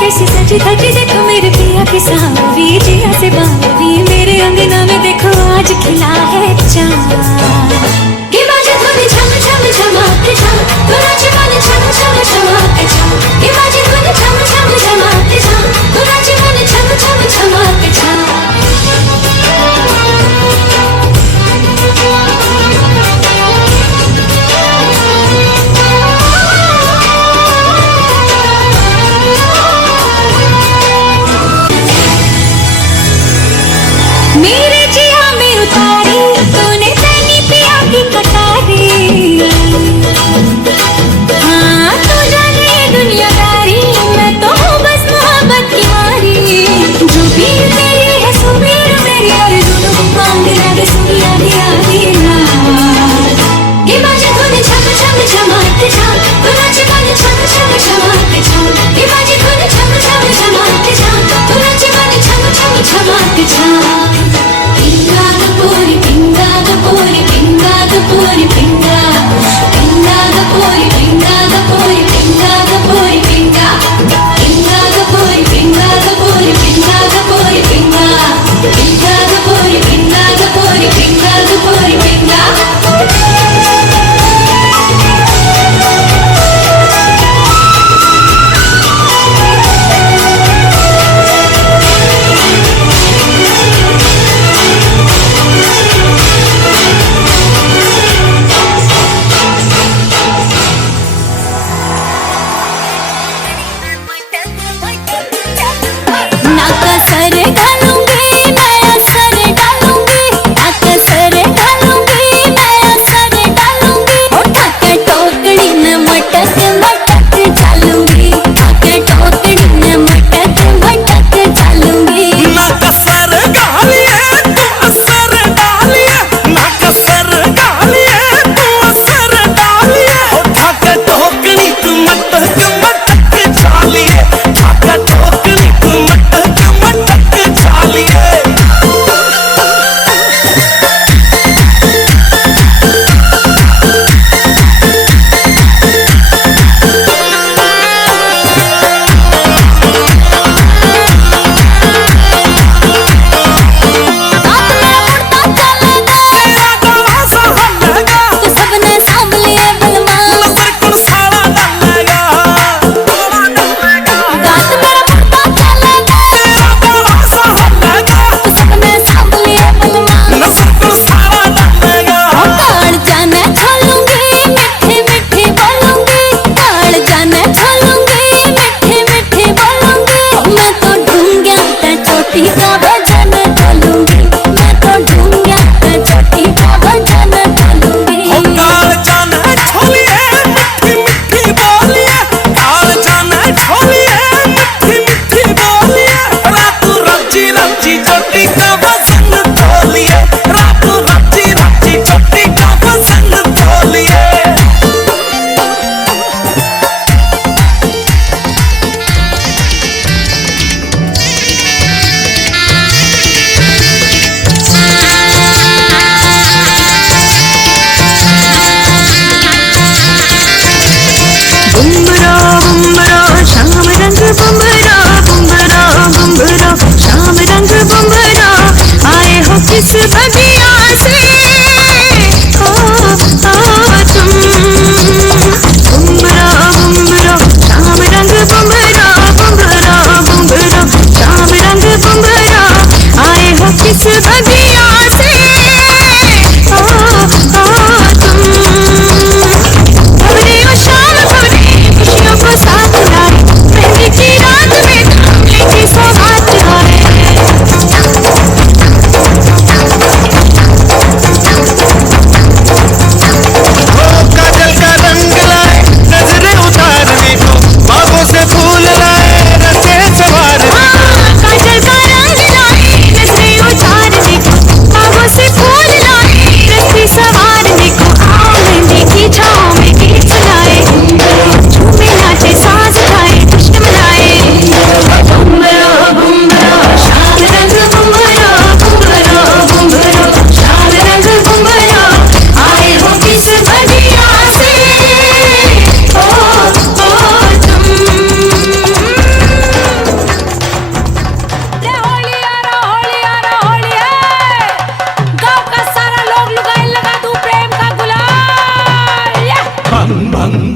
कैसी सजी धजी देखो मेरे पिया की सांवरी जिया से बावरी मेरे अंगना में देखो आज खिला है चांद ये बाजे धुन झम झम झमाते झम तो नाचे मन झम झम झमाते झम ये बाजे धुन झम झम झमाते झम तो नाचे मन झम झम झमाते झम मेरे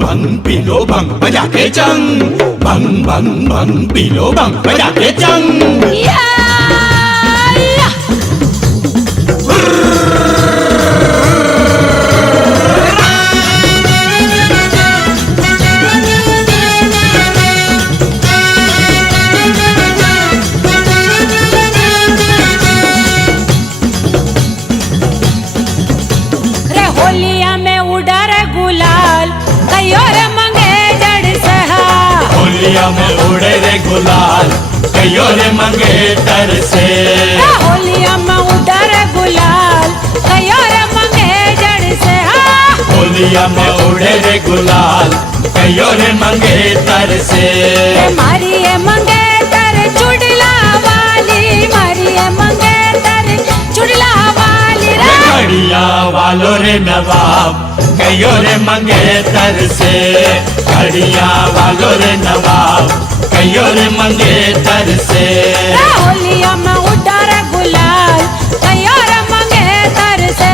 भंग पी लो भंग बजा के चंग, भंग भंग भंग पी लो भंग बजा के चंग। होलिया में उड़ा रे गुलाल कयो रे मंगे जड़ सहा, होलिया में उड़े रे गुलाल कयो रे मंगे तर से, होलिया में उड़ा रे गुलाल कयो रे मंगे जड़ सहा, होलिया में उड़े रे गुलाल कयो रे मंगे तर से। मारी ये मंगे तर चुड़ला वाली, मारी ये मंगे तर चुड़ला वाली रे, घड़िया वालो रे नवाब कयो रे मंगे तर से, घड़िया वालो रे नवाब कयो रे मंगे तर से। होलिया में उड़ा रे गुलाल कयो रे मंगे तर से,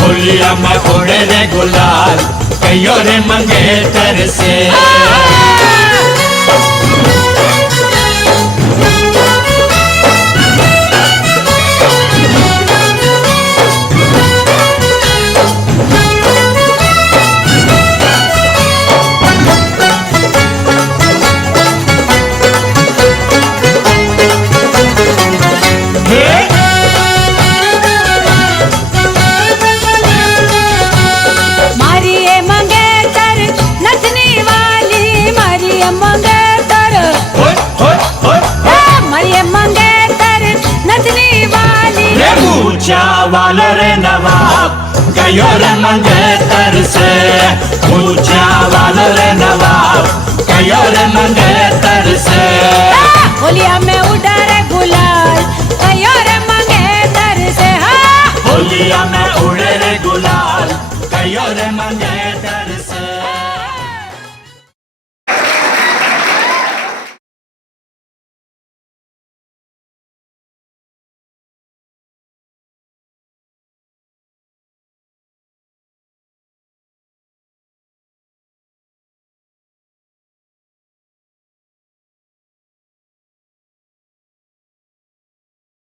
होलिया में उड़े रे गुलाल कयो रे मंगे तर से। मारिए मंगेतर नचनी वाली, मारिए मंगेतर, मारिए मंगेतर नचनी वाली, रे ऊंचा वालो रे नवाब कयो रे मंगे तर से, ऊंचा वालो रे नवाब कयो रे मंगे तर से। होलिया में उड़ा रे गुलाल कयो रे मंगेतर से, होलिया में उड़े रे गुलाल कयो रे मंगे